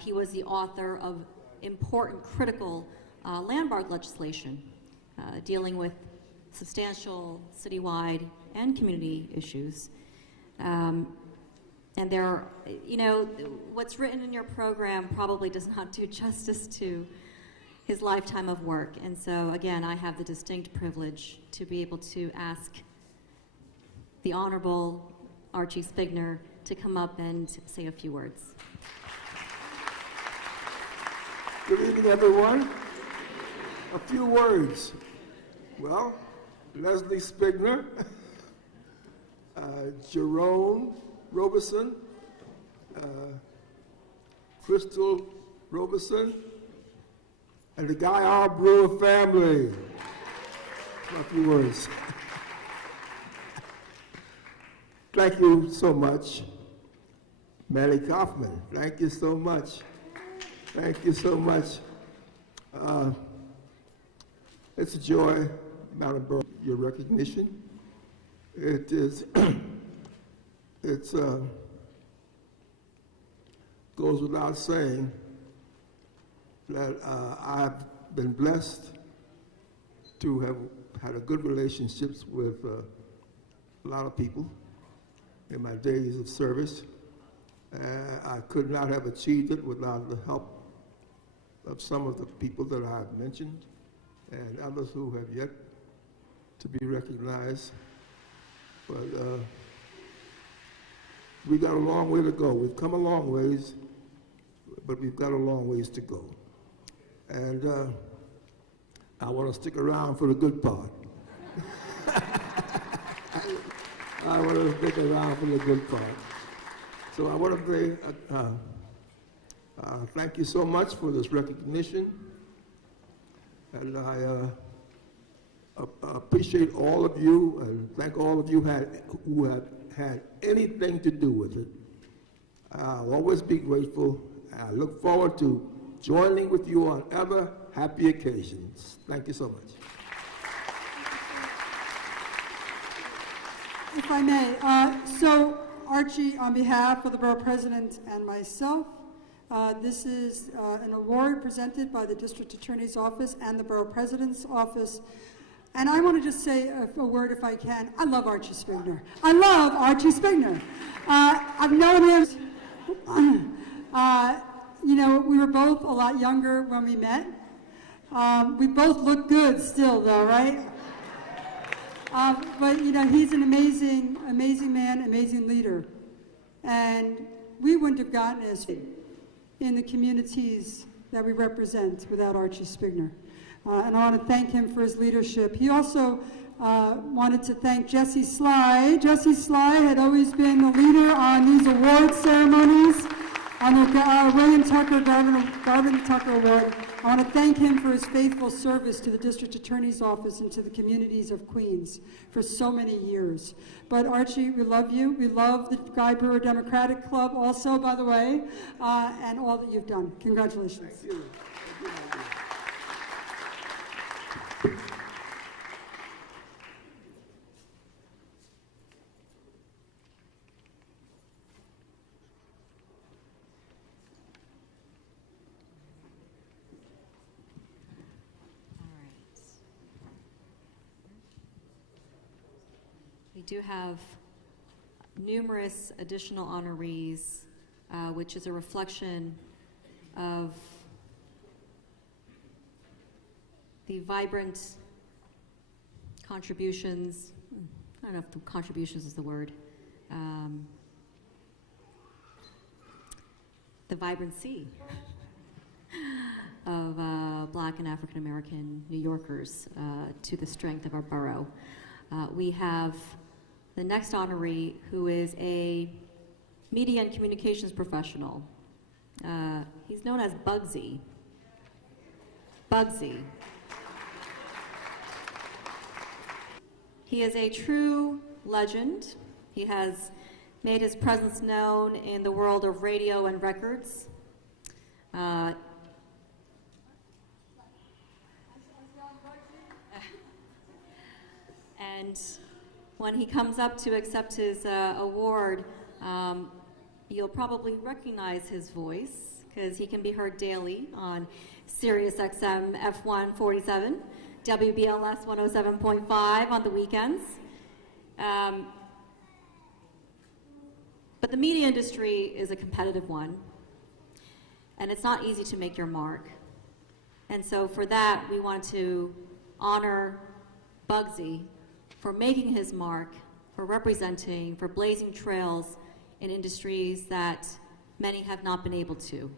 He was the author of important, critical landmark legislation dealing with substantial citywide and community issues. And there, what's written in your program probably does not do justice to his lifetime of work. And so, again, I have the distinct privilege to be able to ask the Honorable Archie Spigner to come up and say a few words. Good evening, everyone. A few words. Well, Leslie Spigner, Jerome Robeson, Crystal Robeson, and the Guy R. Brewer family. A few words. Thank you so much. Manny Kaufman, thank you so much. Thank you so much. It's a joy, Madam Borough, your recognition. It is, goes without saying that I've been blessed to have had a good relationships with a lot of people in my days of service. I could not have achieved it without the help of some of the people that I've mentioned and others who have yet to be recognized. But we got a long way to go. We've come a long ways, but we've got a long ways to go. And I want to stick around for the good part. I want to stick around for the good part. So I want to say thank you so much for this recognition. And I appreciate all of you and thank all of you who have had anything to do with it. I'll always be grateful. I look forward to joining with you on other happy occasions. Thank you so much. If I may, so Archie, on behalf of the Borough President and myself, this is an award presented by the District Attorney's Office and the Borough President's Office. And I want to just say a word, if I can. I love Archie Spigner. I love Archie Spigner. I've known him. We were both a lot younger when we met. We both look good still, though, right? But he's an amazing, amazing man, amazing leader. And we wouldn't have gotten as in the communities that we represent without Archie Spigner. And I want to thank him for his leadership. He also wanted to thank Jesse Sly. Jesse Sly had always been the leader on these award ceremonies, on the William Tucker Garvin Tucker Award. I want to thank him for his faithful service to the District Attorney's Office and to the communities of Queens for so many years. But Archie, we love you. We love the Guy Brewer Democratic Club also, by the way, and all that you've done. Congratulations. Thank you. Thank you. We do have numerous additional honorees, which is a reflection of the vibrant contributions, I don't know if contributions is the word, the vibrancy of Black and African American New Yorkers to the strength of our borough. We have the next honoree, who is a media and communications professional. He's known as Bugsy. Bugsy. He is a true legend. He has made his presence known in the world of radio and records. And when he comes up to accept his award, you'll probably recognize his voice because he can be heard daily on Sirius XM F147, WBLS 107.5 on the weekends. But the media industry is a competitive one, and it's not easy to make your mark. And so for that, we want to honor Bugsy for making his mark, for representing, for blazing trails in industries that many have not been able to.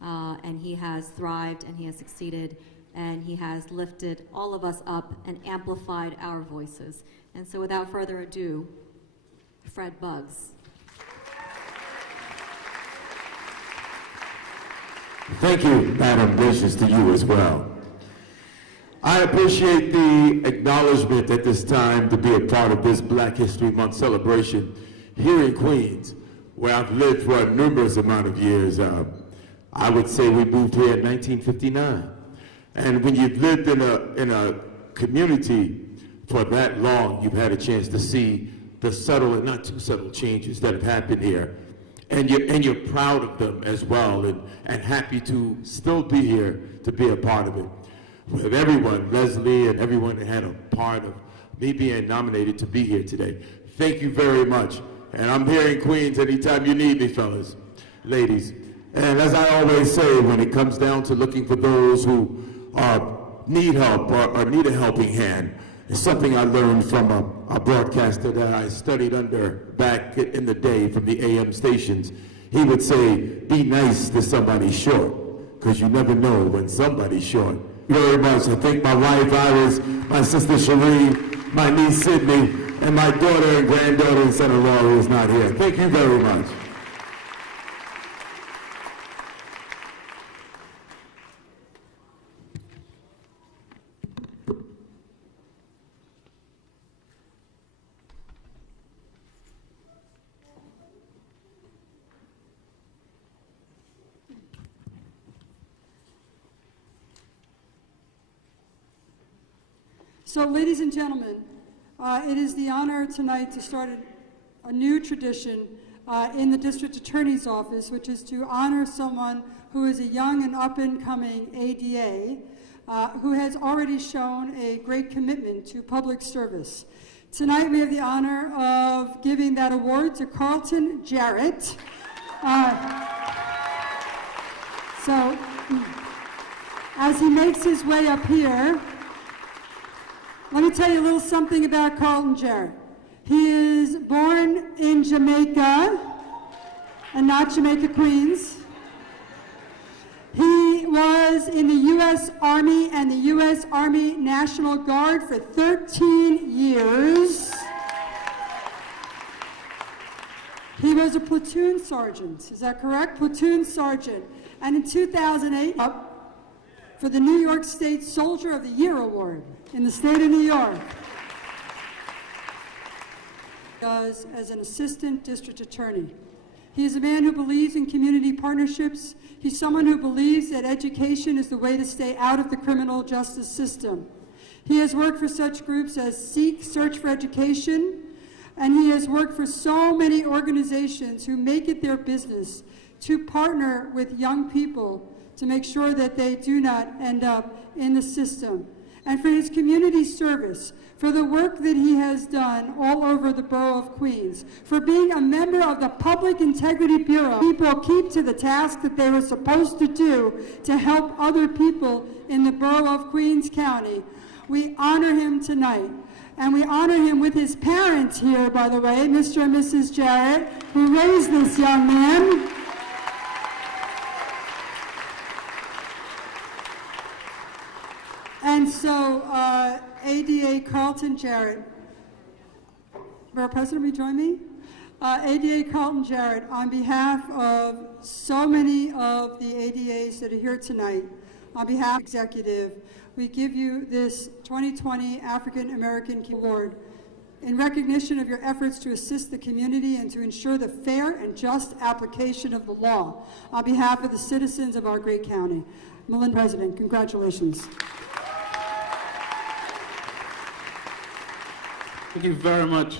And he has thrived, and he has succeeded, and he has lifted all of us up and amplified our voices. And so without further ado, Fred Buggs. Thank you, Madam. Gracious to you as well. I appreciate the acknowledgement at this time to be a part of this Black History Month celebration here in Queens, where I've lived for a numerous amount of years. I would say we moved here in 1959. And when you've lived in a community for that long, you've had a chance to see the subtle and not too subtle changes that have happened here. And you're proud of them as well, and happy to still be here to be a part of it. With everyone, Leslie and everyone that had a part of me being nominated to be here today. Thank you very much. And I'm here in Queens anytime you need me, fellas, ladies. And as I always say, when it comes down to looking for those who need help or need a helping hand, it's something I learned from a broadcaster that I studied under back in the day from the AM stations. He would say, be nice to somebody short, because you never know when somebody's short. Very much. I thank my wife, Iris, my sister Cherie, my niece Sydney, and my daughter and granddaughter and son-in-law who is not here. Thank you very much. So, ladies and gentlemen, it is the honor tonight to start a new tradition in the District Attorney's Office, which is to honor someone who is a young and up-and-coming ADA who has already shown a great commitment to public service. Tonight we have the honor of giving that award to Carlton Jarrett. So, as he makes his way up here, let me tell you a little something about Carlton Jarrett. He is born in Jamaica, and not Jamaica, Queens. He was in the U.S. Army and the U.S. Army National Guard for 13 years. He was a platoon sergeant, is that correct? Platoon sergeant. And in 2008, up for the New York State Soldier of the Year Award in the state of New York. Does as an assistant district attorney. He is a man who believes in community partnerships. He's someone who believes that education is the way to stay out of the criminal justice system. He has worked for such groups as Seek, Search for Education, and he has worked for so many organizations who make it their business to partner with young people to make sure that they do not end up in the system. And for his community service, for the work that he has done all over the borough of Queens, for being a member of the Public Integrity Bureau. People keep to the task that they were supposed to do to help other people in the borough of Queens County. We honor him tonight. And we honor him with his parents here, by the way, Mr. and Mrs. Jarrett, who raised this young man. And so, ADA Carlton Jarrett, Borough President, will you join me? ADA Carlton Jarrett, on behalf of so many of the ADAs that are here tonight, on behalf of the executive, we give you this 2020 African American Award in recognition of your efforts to assist the community and to ensure the fair and just application of the law on behalf of the citizens of our great county. Melinda, President, congratulations. Thank you very much.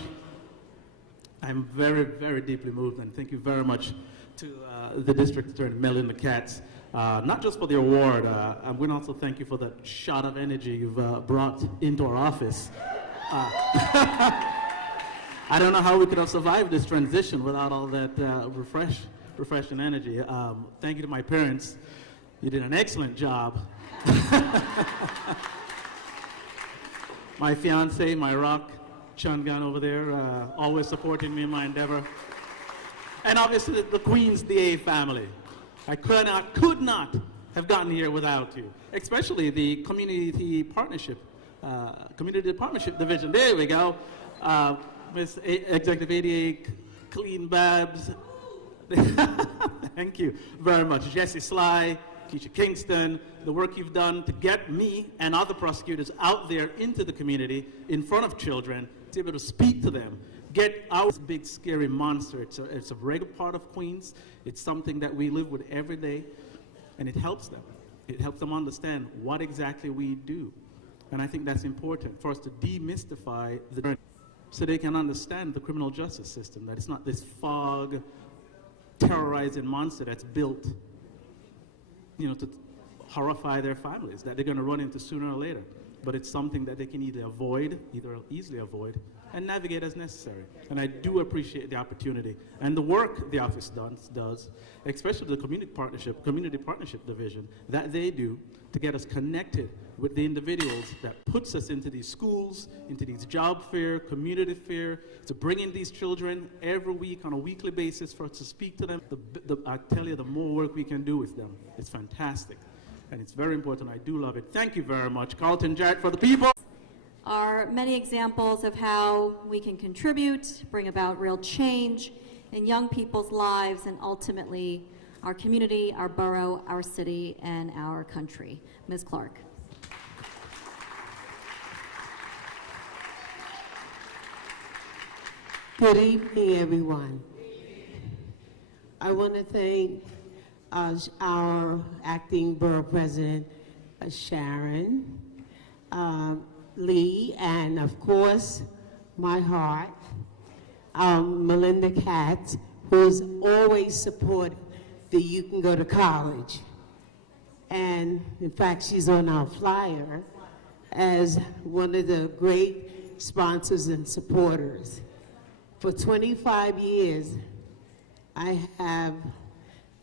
I'm very, very deeply moved, and thank you very much to the District Attorney, Melinda Katz, not just for the award. I'm going to also thank you for the shot of energy you've brought into our office. I don't know how we could have survived this transition without all that refreshing energy. Thank you to my parents. You did an excellent job. My fiance, my rock, Chungan over there, always supporting me in my endeavor. And obviously the Queens DA family. I could not have gotten here without you, especially the Community Partnership Division. There we go. Miss Executive ADA Colleen Babs. Thank you very much. Jesse Sly, Keisha Kingston, the work you've done to get me and other prosecutors out there into the community, in front of children, to be able to speak to them, get our big scary monster. It's a regular part of Queens. It's something that we live with every day, and it helps them. It helps them understand what exactly we do. And I think that's important for us to demystify the journey so they can understand the criminal justice system, that it's not this fog, terrorizing monster that's built, to horrify their families, that they're going to run into sooner or later. But it's something that they can either easily avoid, and navigate as necessary. And I do appreciate the opportunity and the work the office does, especially the Community Partnership Division, that they do to get us connected with the individuals that puts us into these schools, into these job fair, community fair, to bring in these children every week on a weekly basis for us to speak to them. I tell you, the more work we can do with them, it's fantastic. And it's very important. I do love it. Thank you very much. Carlton Jarrett for the people. Are many examples of how we can contribute, bring about real change in young people's lives, and ultimately our community, our borough, our city, and our country. Ms. Clark. Good evening, everyone. I want to thank our acting borough president, Sharon Lee, and of course, my heart, Melinda Katz, who's always supported that you can go to college. And in fact, she's on our flyer as one of the great sponsors and supporters. For 25 years, I have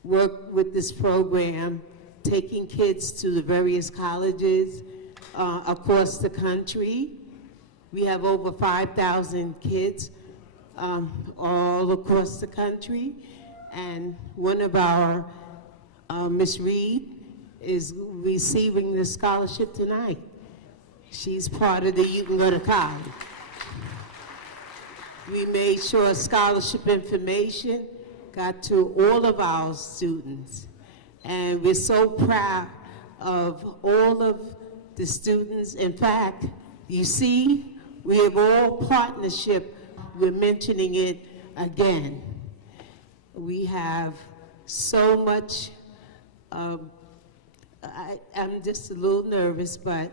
worked with this program, taking kids to the various colleges across the country. We have over 5,000 kids all across the country. And one of our, Miss Reed, is receiving this scholarship tonight. She's part of the You Can Go to College. We made sure scholarship information got to all of our students. And we're so proud of all of the students. In fact, you see, we have all partnership. We're mentioning it again. We have so much, I'm just a little nervous, but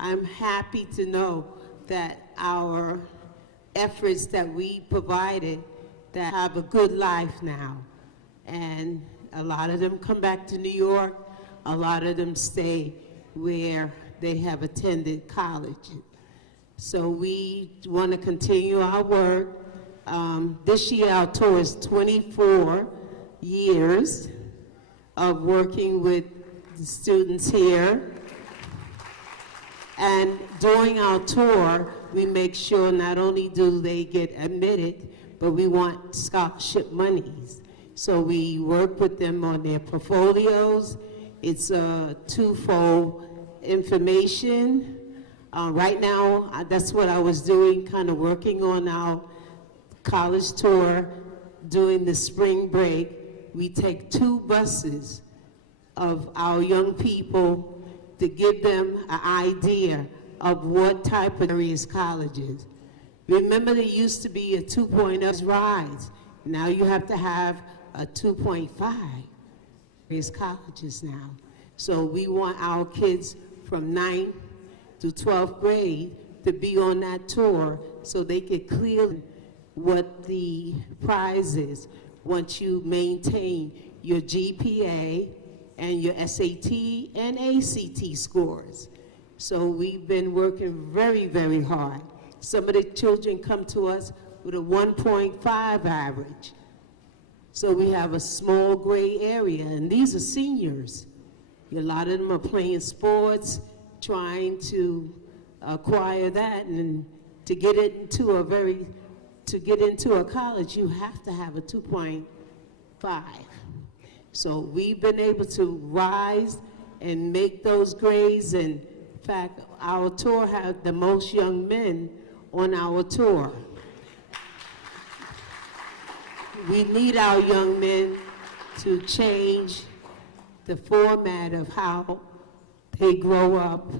I'm happy to know that our efforts that we provided that have a good life now. And a lot of them come back to New York, a lot of them stay where they have attended college. So we want to continue our work. This year our tour is 24 years of working with the students here. And during our tour, we make sure not only do they get admitted, but we want scholarship monies. So we work with them on their portfolios. It's a twofold information. Right now, that's what I was doing, kind of working on our college tour during the spring break. We take 2 buses of our young people to give them an idea of what type of various colleges. Remember, there used to be a 2.0 rise. Now you have to have a 2.5. There's colleges now. So we want our kids from 9th to 12th grade to be on that tour so they can clear what the prize is once you maintain your GPA and your SAT and ACT scores. So we've been working very, very hard. Some of the children come to us with a 1.5 average. So we have a small gray area, and these are seniors. A lot of them are playing sports, trying to acquire that, and to get into a college, you have to have a 2.5. So we've been able to rise and make those grades, and in fact, our tour had the most young men on our tour. We need our young men to change the format of how they grow up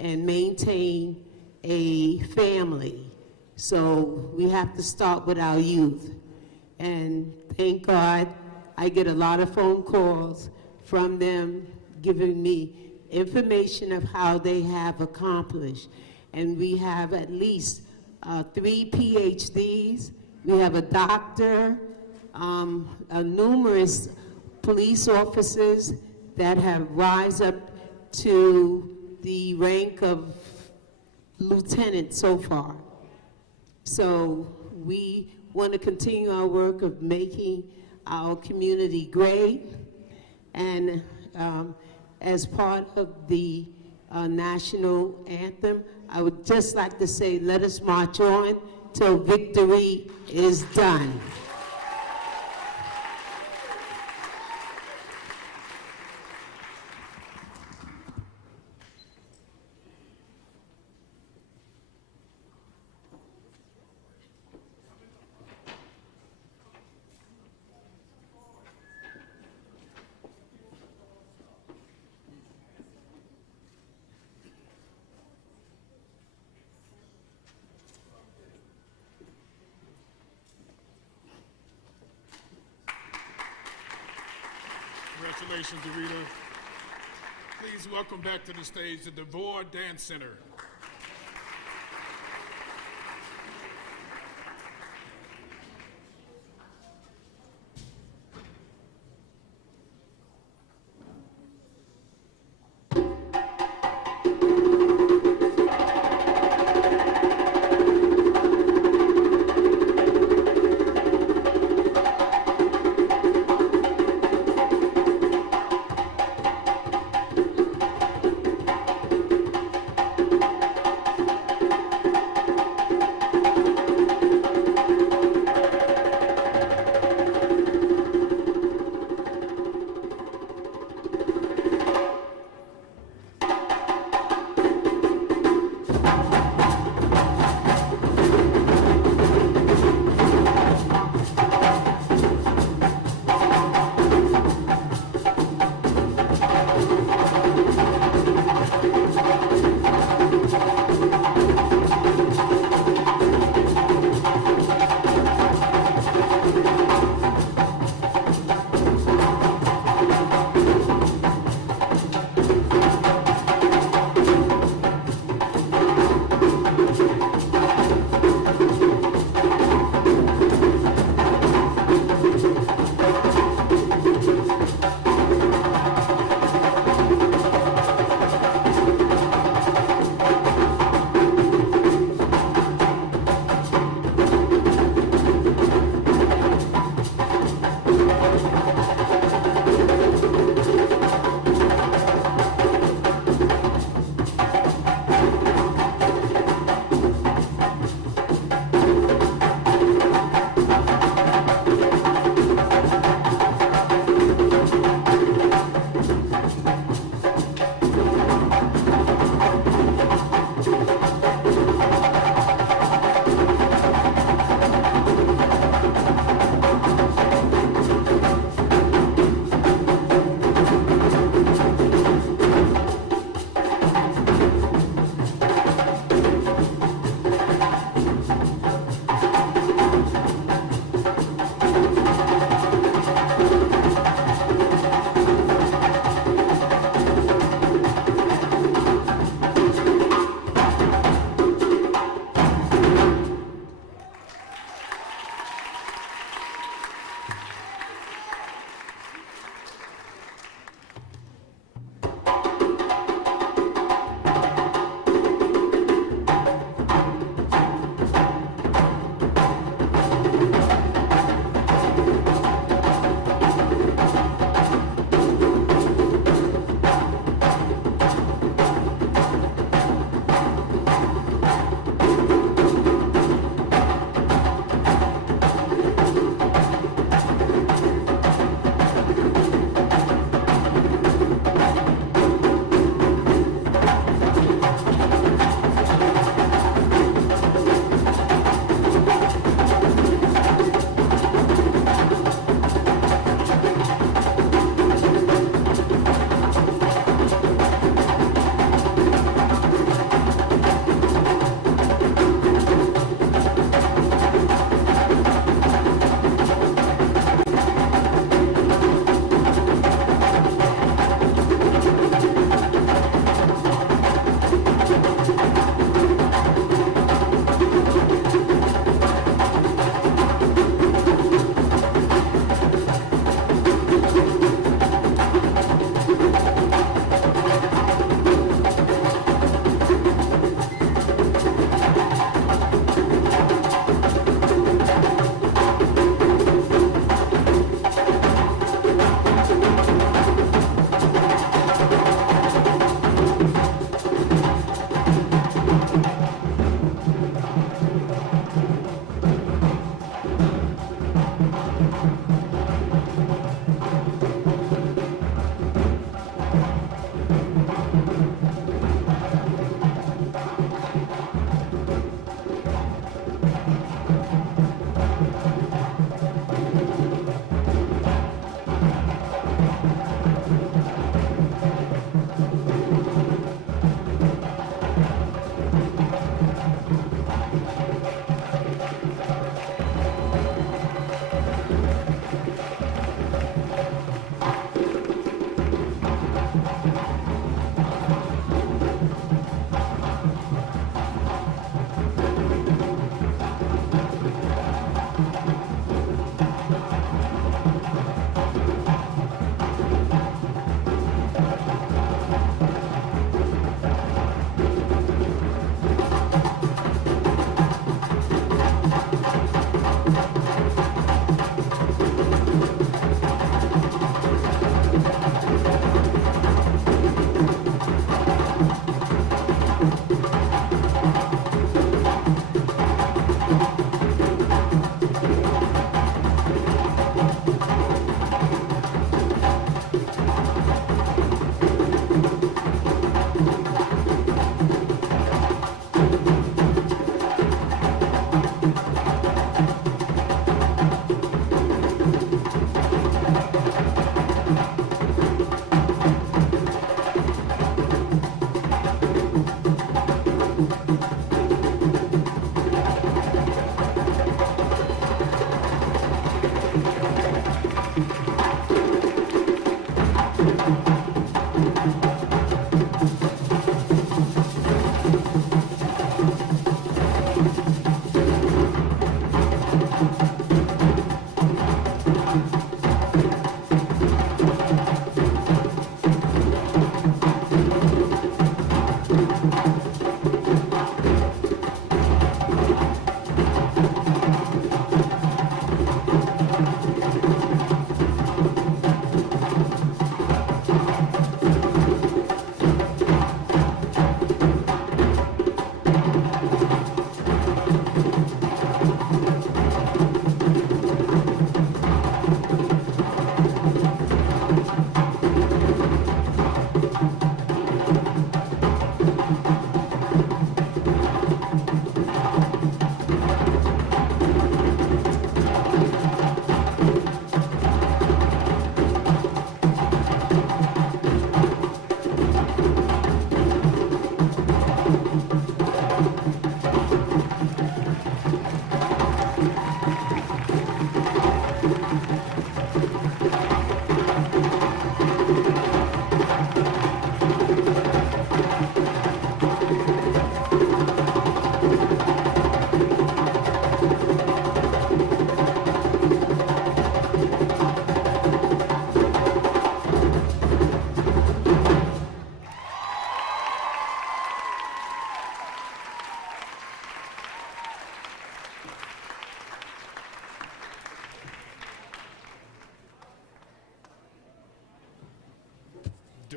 and maintain a family. So we have to start with our youth. And thank God, I get a lot of phone calls from them giving me information of how they have accomplished. And we have at least 3 PhDs, we have a doctor, numerous police officers that have rise up to the rank of lieutenant so far. So we want to continue our work of making our community great, and as part of the national anthem, I would just like to say, let us march on till victory is done. Congratulations, Dorita. Please welcome back to the stage the DeVore Dance Center.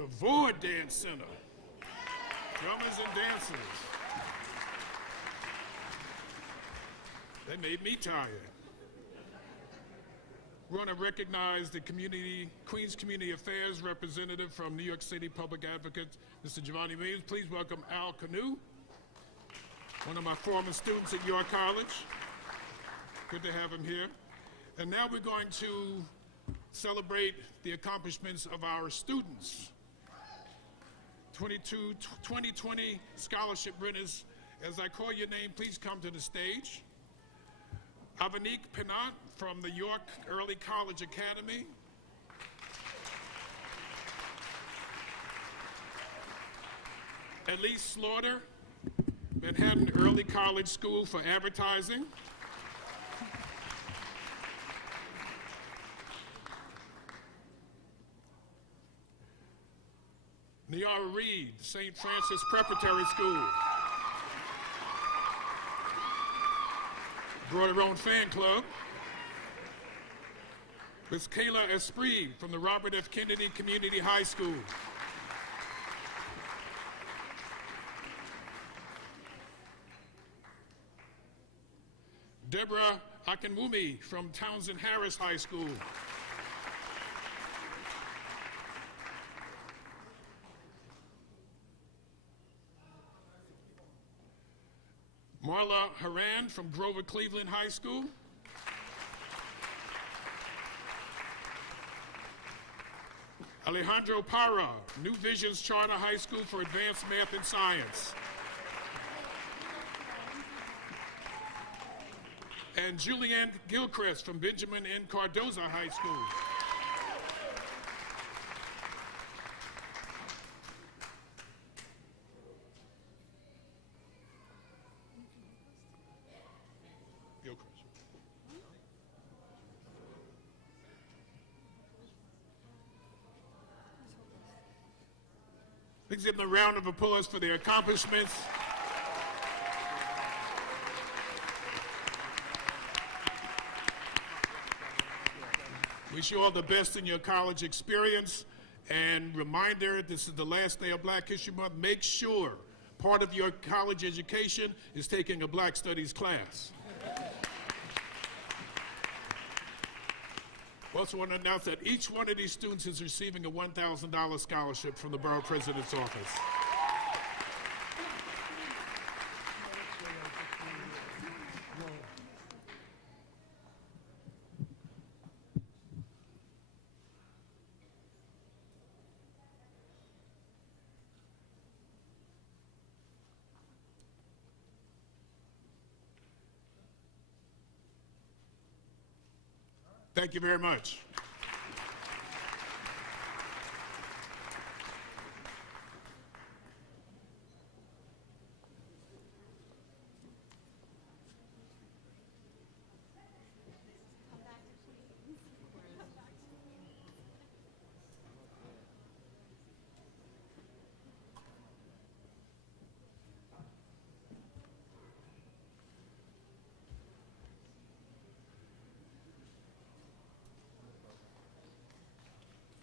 Avord Dance Center. Drummers and dancers. They made me tired. We want to recognize the Queens Community Affairs representative from New York City Public Advocate, Mr. Giovanni Williams. Please welcome Al Canoe, one of my former students at York College. Good to have him here. And now we're going to celebrate the accomplishments of our students. 2020 scholarship winners. As I call your name, please come to the stage. Avanique Pinot from the York Early College Academy. Elise Slaughter, Manhattan Early College School for Advertising. Niara Reed, St. Francis Preparatory School. Brought her own fan club. Ms. Kayla Esprit from the Robert F. Kennedy Community High School. Deborah Akinwumi from Townsend Harris High School. Marla Haran from Grover Cleveland High School. Alejandro Parra, New Visions Charter High School for Advanced Math and Science. And Julianne Gilchrist from Benjamin N. Cardoza High School. Please give them a round of applause for their accomplishments. Wish you all the best in your college experience. And reminder, this is the last day of Black History Month. Make sure part of your college education is taking a Black Studies class. I also want to announce that each one of these students is receiving a $1,000 scholarship from the Borough President's Office. Thank you very much.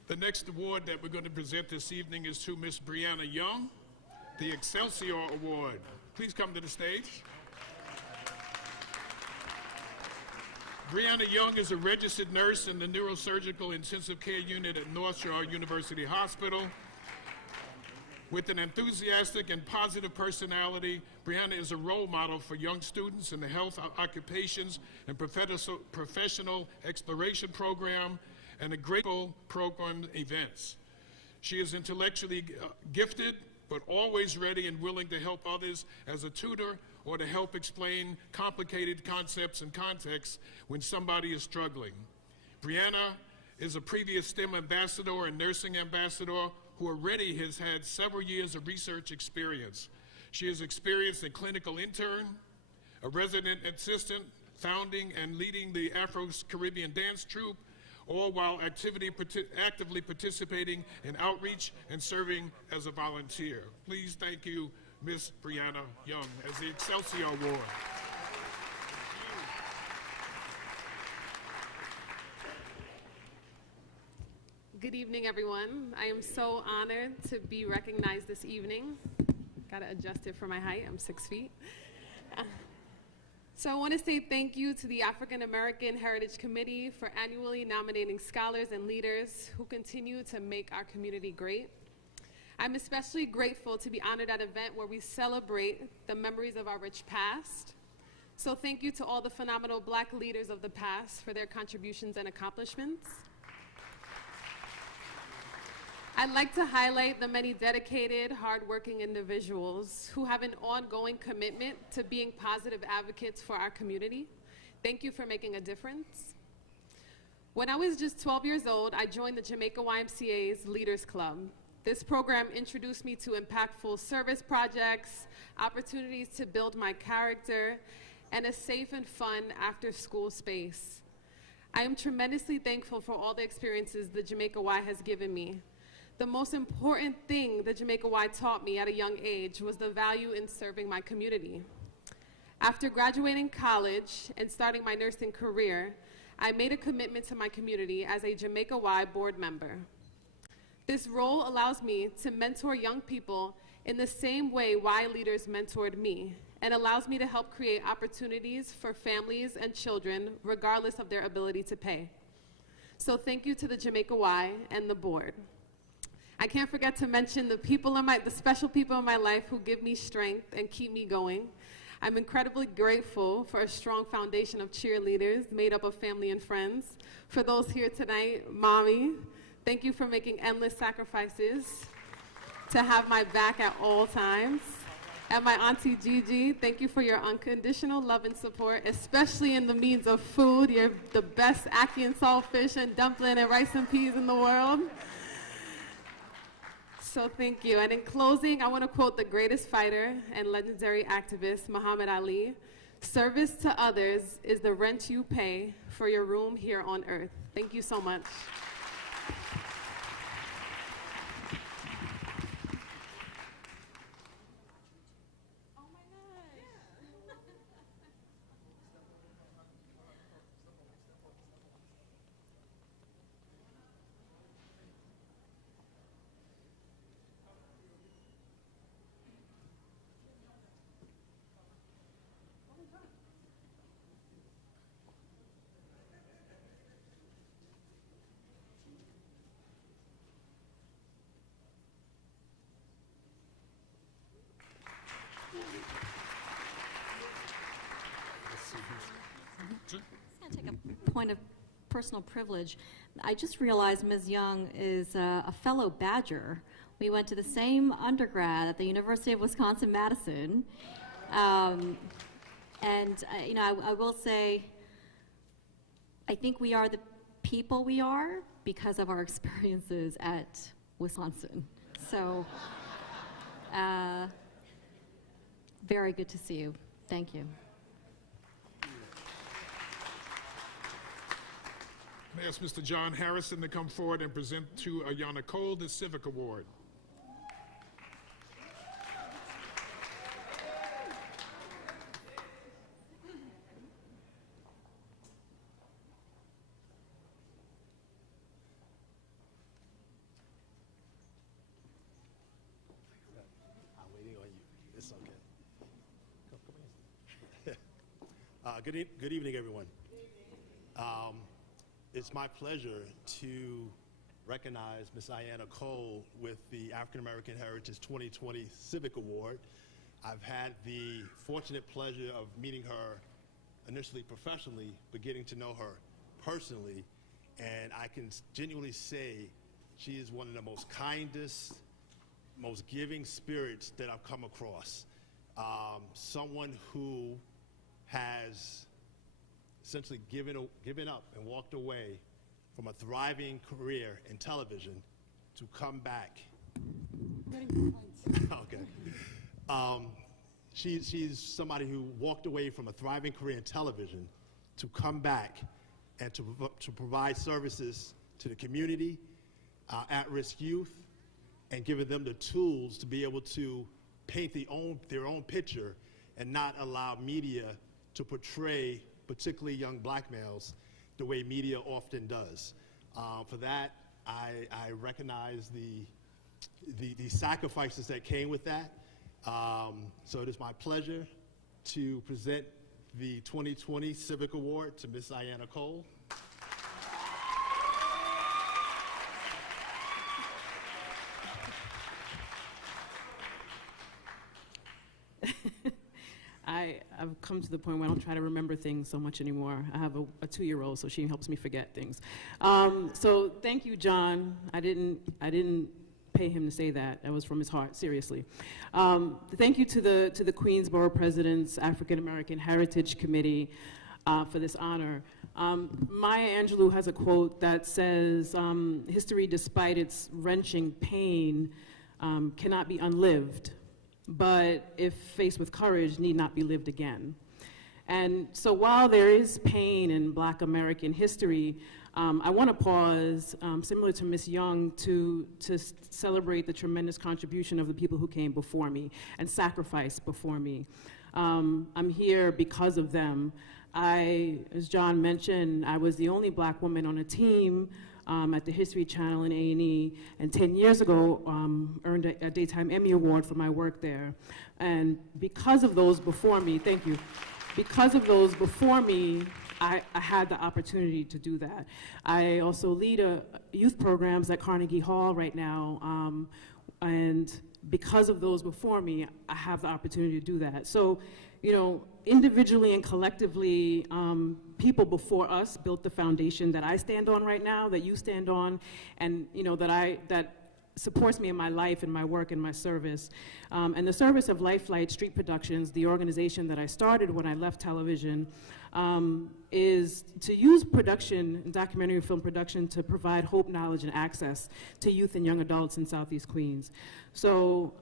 The next award that we're going to present this evening is to Miss Brianna Young, the Excelsior Award. Please come to the stage. Brianna Young is a registered nurse in the Neurosurgical Intensive Care Unit at North Shore University Hospital. With an enthusiastic and positive personality, Brianna is a role model for young students in the health occupations and professional exploration program and a grateful program events. She is intellectually gifted, but always ready and willing to help others as a tutor or to help explain complicated concepts and contexts when somebody is struggling. Brianna is a previous STEM ambassador and nursing ambassador who already has had several years of research experience. She is experienced a clinical intern, a resident assistant, founding and leading the Afro-Caribbean dance troupe, all while actively participating in outreach and serving as a volunteer. Please thank you, Miss Brianna Young, as the Excelsior Award. Good evening, everyone. I am so honored to be recognized this evening. Gotta adjust it for my height, I'm 6 feet. So I want to say thank you to the African American Heritage Committee for annually nominating scholars and leaders who continue to make our community great. I'm especially grateful to be honored at an event where we celebrate the memories of our rich past. So thank you to all the phenomenal Black leaders of the past for their contributions and accomplishments. I'd like to highlight the many dedicated, hardworking individuals who have an ongoing commitment to being positive advocates for our community. Thank you for making a difference. When I was just 12 years old, I joined the Jamaica YMCA's Leaders Club. This program introduced me to impactful service projects, opportunities to build my character, and a safe and fun after-school space. I am tremendously thankful for all the experiences the Jamaica Y has given me. The most important thing the Jamaica Y taught me at a young age was the value in serving my community. After graduating college and starting my nursing career, I made a commitment to my community as a Jamaica Y board member. This role allows me to mentor young people in the same way Y leaders mentored me, and allows me to help create opportunities for families and children regardless of their ability to pay. So thank you to the Jamaica Y and the board. I can't forget to mention the special people in my life who give me strength and keep me going. I'm incredibly grateful for a strong foundation of cheerleaders made up of family and friends. For those here tonight, Mommy, thank you for making endless sacrifices to have my back at all times. And my Auntie Gigi, thank you for your unconditional love and support, especially in the means of food. You're the best ackee and saltfish and dumpling and rice and peas in the world. So thank you. And in closing, I want to quote the greatest fighter and legendary activist, Muhammad Ali. Service to others is the rent you pay for your room here on earth. Thank you so much. I'm going to take a point of personal privilege. I just realized Ms. Young is a fellow Badger. We went to the same undergrad at the University of Wisconsin-Madison. You know, I will say, I think we are the people we are because of our experiences at Wisconsin. So, very good to see you. Thank you. I ask Mr. John Harrison to come forward and present to Ayanna Cole the Civic Award. I'm waiting on you. It's okay. Come here. Good evening, everyone. It's my pleasure to recognize Ms. Ayanna Cole with the African American Heritage 2020 Civic Award. I've had the fortunate pleasure of meeting her initially professionally, but getting to know her personally, and I can genuinely say she is one of the most kindest, most giving spirits that I've come across. Someone who has essentially given up and walked away from a thriving career in television to come back. Okay. She's somebody who walked away from a thriving career in television to come back and to provide services to the community, at-risk youth, and giving them the tools to be able to paint their own picture and not allow media to portray particularly young black males the way media often does. For that, I recognize the sacrifices that came with that. So it is my pleasure to present the 2020 Civic Award to Miss Ayanna Cole. I've come to the point where I don't try to remember things so much anymore. I have a 2-year-old, so she helps me forget things. So thank you, John. I didn't pay him to say that. That was from his heart, seriously. Thank you to the Queensborough President's African American Heritage Committee for this honor. Maya Angelou has a quote that says, history, despite its wrenching pain, cannot be unlived, but if faced with courage, need not be lived again. And so while there is pain in Black American history, I want to pause, similar to Ms. Young, to celebrate the tremendous contribution of the people who came before me and sacrificed before me. I'm here because of them. As John mentioned, I was the only Black woman on a team at the History Channel and A&E, and 10 years ago earned a Daytime Emmy Award for my work there. And because of those before me, thank you, because of those before me, I had the opportunity to do that. I also lead youth programs at Carnegie Hall right now, and because of those before me, I have the opportunity to do that. So, you know, individually and collectively, people before us built the foundation that I stand on right now, that you stand on, and you know that supports me in my life and my work and my service. And the service of Lifelight Street Productions, the organization that I started when I left television, is to use production, documentary film production, to provide hope, knowledge, and access to youth and young adults in Southeast Queens. So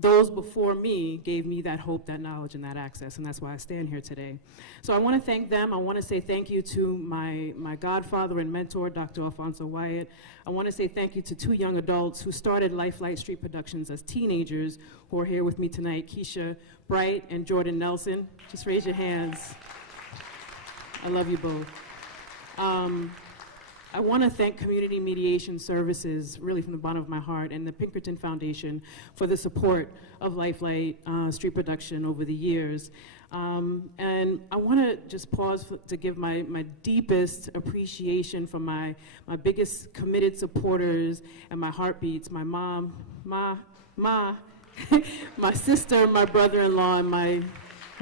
those before me gave me that hope, that knowledge, and that access, and that's why I stand here today. So I want to thank them. I want to say thank you to my godfather and mentor, Dr. Alfonso Wyatt. I want to say thank you to 2 young adults who started Lifelight Street Productions as teenagers, who are here with me tonight, Keisha Bright and Jordan Nelson. Just raise your hands. I love you both. I want to thank Community Mediation Services, really from the bottom of my heart, and the Pinkerton Foundation for the support of Lifelight Street Production over the years. And I want to just pause to give my deepest appreciation for my biggest committed supporters and my heartbeats, my mom, my sister, my brother-in-law, and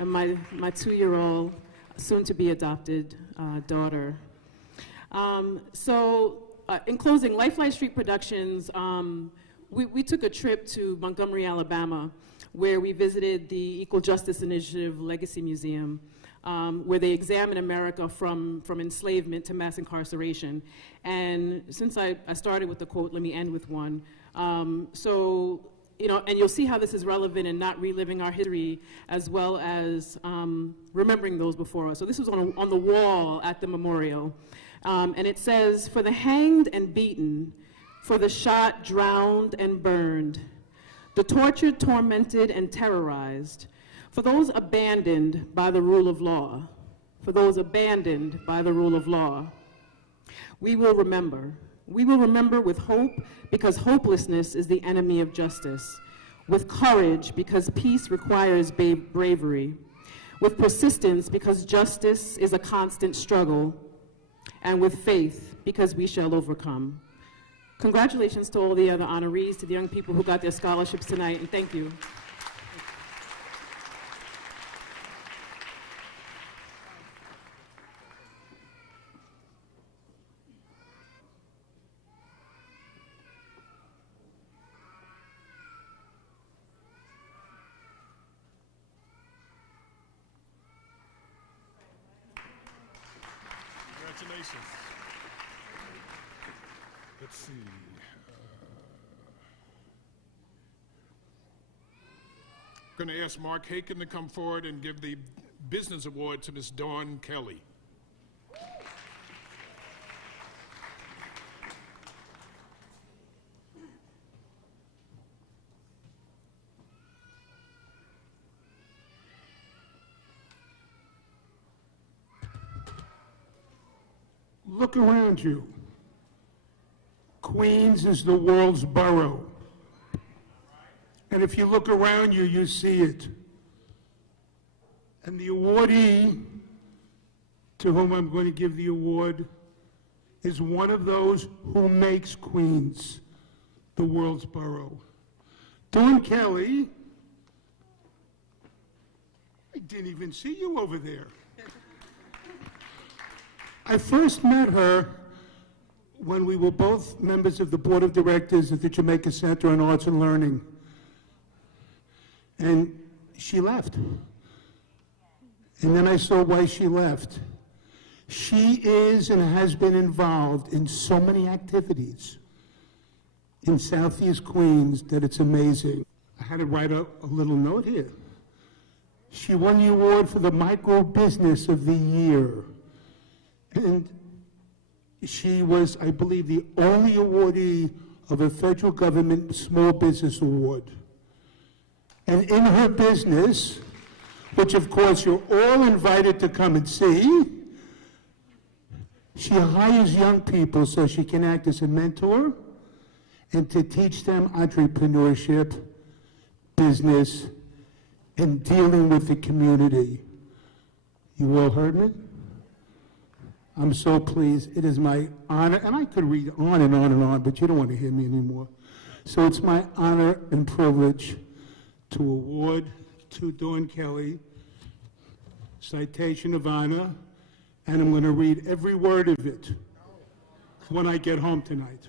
my 2-year-old, soon-to-be adopted daughter. In closing, Lifelight Street Productions, we took a trip to Montgomery, Alabama, where we visited the Equal Justice Initiative Legacy Museum, where they examine America from enslavement to mass incarceration. And since I started with the quote, let me end with one. You know, and you'll see how this is relevant in not reliving our history, as well as remembering those before us. So this was on the wall at the memorial. And it says, for the hanged and beaten, for the shot, drowned, and burned, the tortured, tormented, and terrorized, for those abandoned by the rule of law, for those abandoned by the rule of law, we will remember. We will remember with hope, because hopelessness is the enemy of justice, with courage, because peace requires bravery, with persistence, because justice is a constant struggle, and with faith, because we shall overcome. Congratulations to all the other honorees, to the young people who got their scholarships tonight, and thank you. Congratulations. Let's see. I'm going to ask Mark Haken to come forward and give the Business Award to Ms. Dawn Kelly. Look around you. Queens is the world's borough. And if you look around you, you see it. And the awardee to whom I'm going to give the award is one of those who makes Queens the world's borough. Dawn Kelly, I didn't even see you over there. I first met her when we were both members of the board of directors at the Jamaica Center on Arts and Learning. And she left. And then I saw why she left. She is and has been involved in so many activities in Southeast Queens that it's amazing. I had to write a little note here. She won the award for the Micro Business of the Year. And she was, I believe, the only awardee of a federal government small business award. And in her business, which of course you're all invited to come and see, she hires young people so she can act as a mentor and to teach them entrepreneurship, business, and dealing with the community. You all heard me? I'm so pleased. It is my honor, and I could read on and on and on, but you don't want to hear me anymore. So it's my honor and privilege to award to Dawn Kelly citation of honor, and I'm going to read every word of it when I get home tonight.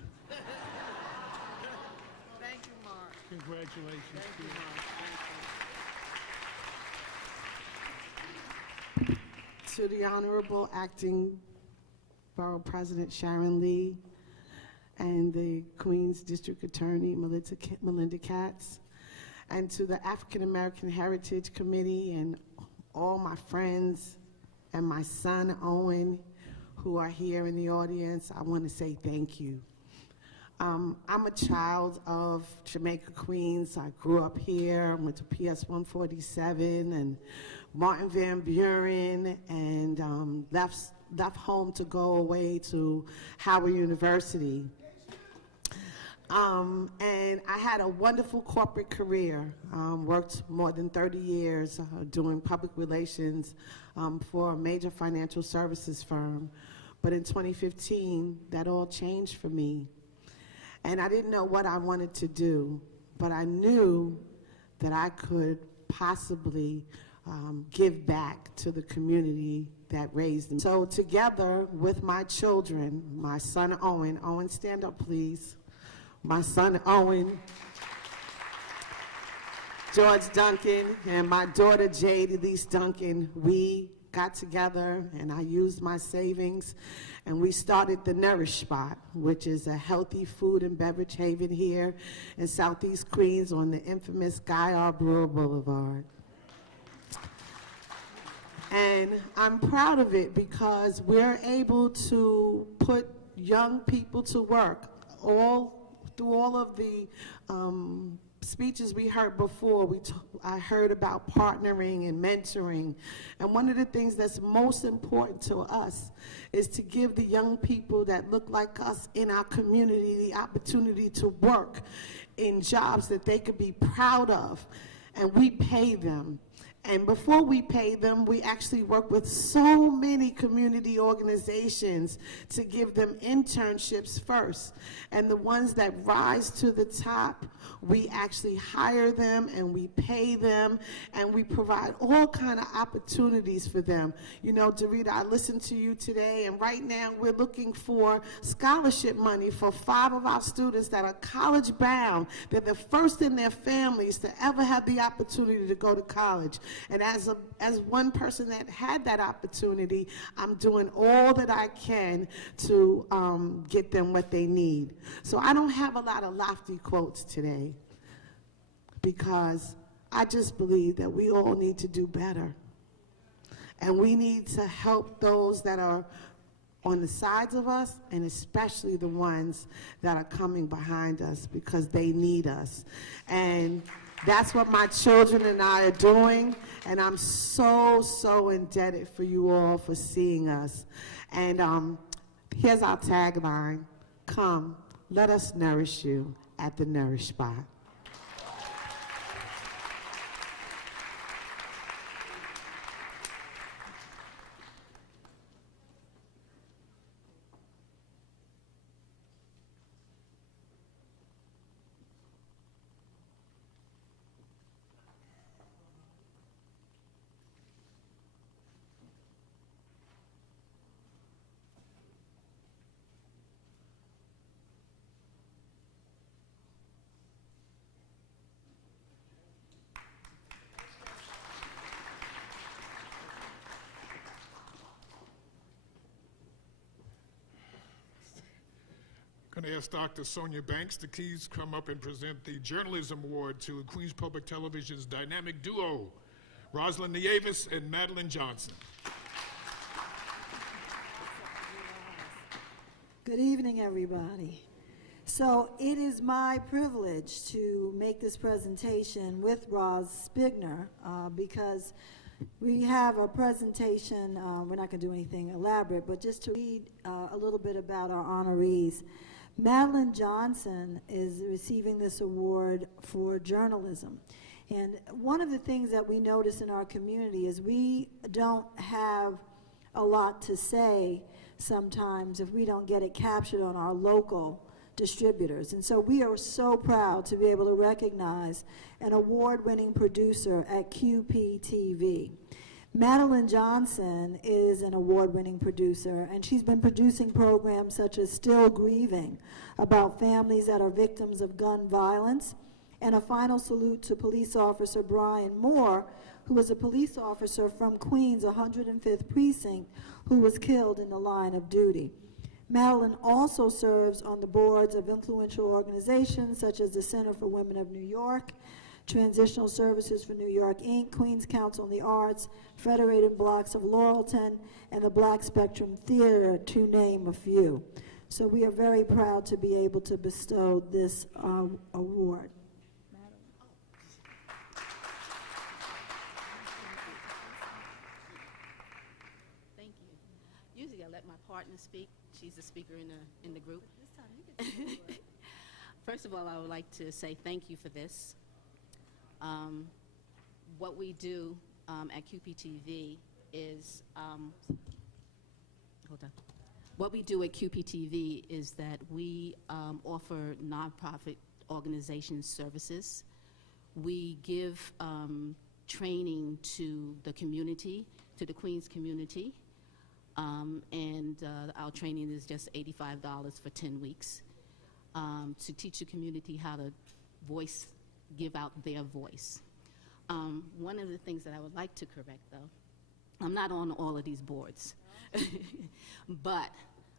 Thank you, Mark. Congratulations. Thank you, Mark. To the Honorable Acting Borough President Sharon Lee and the Queens District Attorney Melinda Katz, and to the African American Heritage Committee and all my friends and my son Owen who are here in the audience, I want to say thank you. I'm a child of Jamaica, Queens. I grew up here, went to PS 147 and Martin Van Buren, and left home to go away to Howard University. And I had a wonderful corporate career. Worked more than 30 years doing public relations for a major financial services firm. But in 2015, that all changed for me. And I didn't know what I wanted to do, but I knew that I could possibly give back to the community that raised me. So together with my children, my son Owen, stand up please. My son Owen, George Duncan, and my daughter Jade Elise Duncan, we got together and I used my savings and we started the Nourish Spot, which is a healthy food and beverage haven here in Southeast Queens on the infamous Guy Arborough Boulevard. And I'm proud of it because we're able to put young people to work through all of the speeches we heard before. I heard about partnering and mentoring. And one of the things that's most important to us is to give the young people that look like us in our community the opportunity to work in jobs that they could be proud of. And we pay them. And before we pay them, we actually work with so many community organizations to give them internships first. And the ones that rise to the top, we actually hire them and we pay them and we provide all kind of opportunities for them. You know, Dorita, I listened to you today, and right now we're looking for scholarship money for 5 of our students that are college bound. They're the first in their families to ever have the opportunity to go to college. And as one person that had that opportunity, I'm doing all that I can to get them what they need. So I don't have a lot of lofty quotes today because I just believe that we all need to do better. And we need to help those that are on the sides of us, and especially the ones that are coming behind us because they need us. And that's what my children and I are doing, and I'm so, so indebted for you all for seeing us. And here's our tagline: come, let us nourish you at the Nourish Spot. I'm going to ask Dr. Sonia Banks to please come up and present the Journalism Award to Queens Public Television's dynamic duo, Rosalind Nieves and Madeline Johnson. Good evening, everybody. So it is my privilege to make this presentation with Roz Spigner because we have a presentation, we're not going to do anything elaborate, but just to read a little bit about our honorees. Madeline Johnson is receiving this award for journalism. And one of the things that we notice in our community is we don't have a lot to say sometimes if we don't get it captured on our local distributors. And so we are so proud to be able to recognize an award-winning producer at QPTV. Madeline Johnson is an award-winning producer, and she's been producing programs such as Still Grieving, about families that are victims of gun violence, and a final salute to police officer Brian Moore, who was a police officer from Queens' 105th Precinct who was killed in the line of duty. Madeline also serves on the boards of influential organizations such as the Center for Women of New York, Transitional Services for New York, Inc., Queens Council on the Arts, Federated Blocks of Laurelton, and the Black Spectrum Theater, to name a few. So we are very proud to be able to bestow this award. Thank you. Usually I let my partner speak. She's the speaker in the group. This time you can do it. First of all, I would like to say thank you for this. What we do at QPTV is, hold on. What we do at QPTV is that we offer nonprofit organization services. We give training to the community, to the Queens community, and our training is just $85 for 10 weeks to teach the community how to give out their voice. One of the things that I would like to correct, though, I'm not on all of these boards, but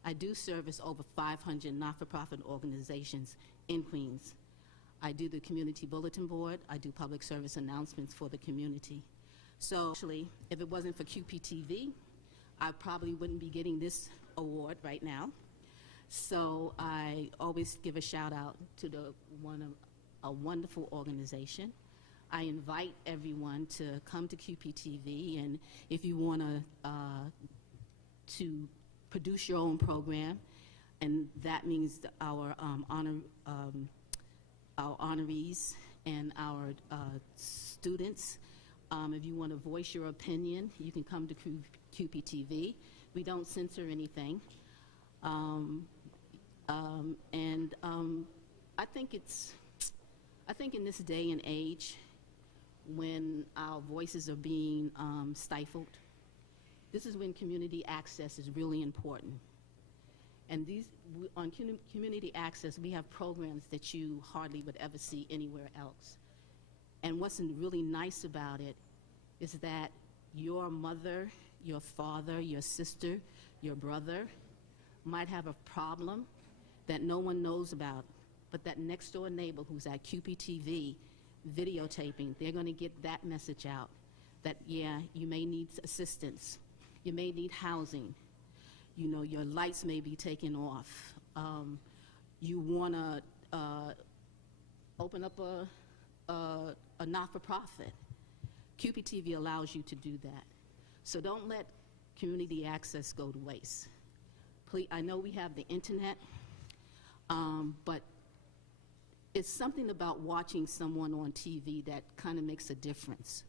I do service over 500 not-for-profit organizations in Queens. I do the Community Bulletin Board. I do public service announcements for the community. So actually, if it wasn't for QPTV, I probably wouldn't be getting this award right now. So I always give a shout out to a wonderful organization. I invite everyone to come to QPTV, and if you want to produce your own program, and that means our honorees and our students. If you want to voice your opinion, you can come to QPTV. We don't censor anything, I think in this day and age, when our voices are being stifled, this is when community access is really important. And on community access, we have programs that you hardly would ever see anywhere else. And what's really nice about it is that your mother, your father, your sister, your brother might have a problem that no one knows about, but that next door neighbor who's at QPTV videotaping, they're going to get that message out that, yeah, you may need assistance, you may need housing, you know, your lights may be taken off, you want to open up a not-for-profit. QPTV allows you to do that. So don't let community access go to waste. Please, I know we have the internet. But it's something about watching someone on TV that kind of makes a difference.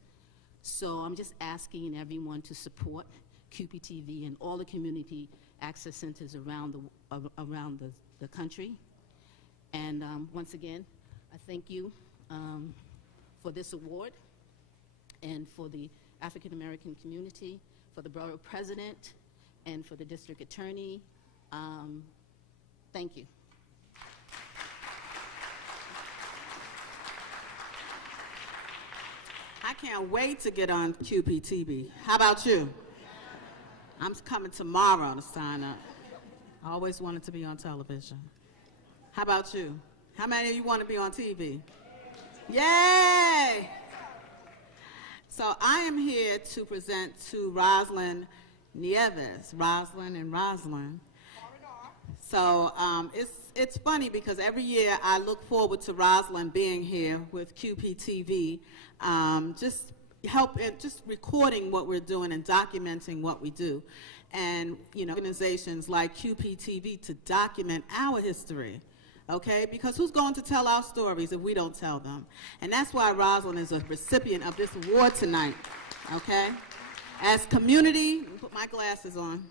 So I'm just asking everyone to support QPTV and all the community access centers around the country. And once again, I thank you for this award and for the African American community, for the borough president, and for the district attorney. Thank you. I can't wait to get on QPTV. How about you? I'm coming tomorrow to sign up. I always wanted to be on television. How about you? How many of you want to be on TV? Yay! So I am here to present to Rosalind Nieves. Rosalind and Rosalind. So it's funny because every year I look forward to Rosalind being here with QPTV, just recording what we're doing and documenting what we do. And, you know, organizations like QPTV to document our history, okay? Because who's going to tell our stories if we don't tell them? And that's why Rosalind is a recipient of this award tonight, okay? As community, put my glasses on.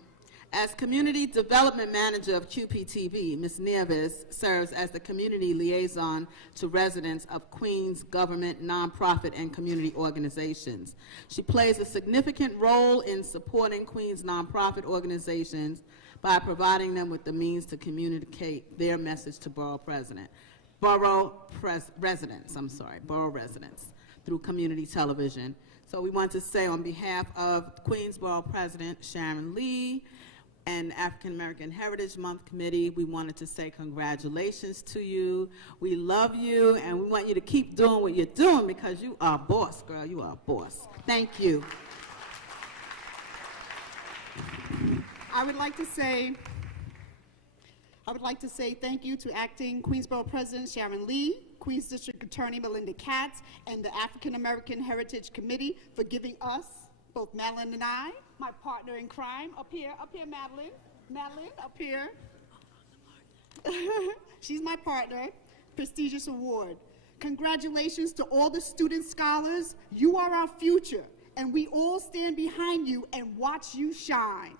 As Community Development Manager of QPTV, Ms. Nieves serves as the community liaison to residents of Queens government, nonprofit, and community organizations. She plays a significant role in supporting Queens nonprofit organizations by providing them with the means to communicate their message to borough residents through community television. So we want to say on behalf of Queens Borough President Sharon Lee and African American Heritage Month Committee, we wanted to say congratulations to you. We love you, and we want you to keep doing what you're doing because you are a boss, girl. You are a boss. Thank you. I would like to say thank you to Acting Queensborough President Sharon Lee, Queens District Attorney Melinda Katz, and the African American Heritage Committee for giving us, both Madeline and I, my partner in crime, up here, Madeline, up here. She's my partner, prestigious award. Congratulations to all the student scholars. You are our future, and we all stand behind you and watch you shine.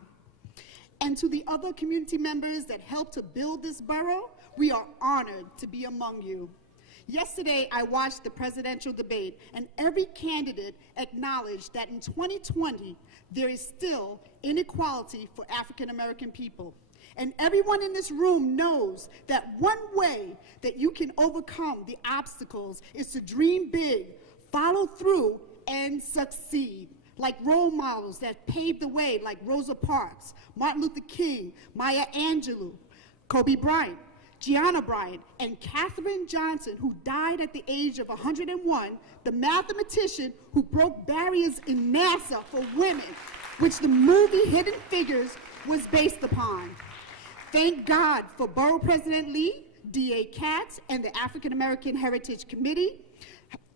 And to the other community members that helped to build this borough, we are honored to be among you. Yesterday, I watched the presidential debate, and every candidate acknowledged that in 2020, there is still inequality for African American people. And everyone in this room knows that one way that you can overcome the obstacles is to dream big, follow through, and succeed. Like role models that paved the way, like Rosa Parks, Martin Luther King, Maya Angelou, Kobe Bryant, Gianna Bryant, and Katherine Johnson, who died at the age of 101, the mathematician who broke barriers in NASA for women, which the movie Hidden Figures was based upon. Thank God for Borough President Lee, D.A. Katz, and the African American Heritage Committee,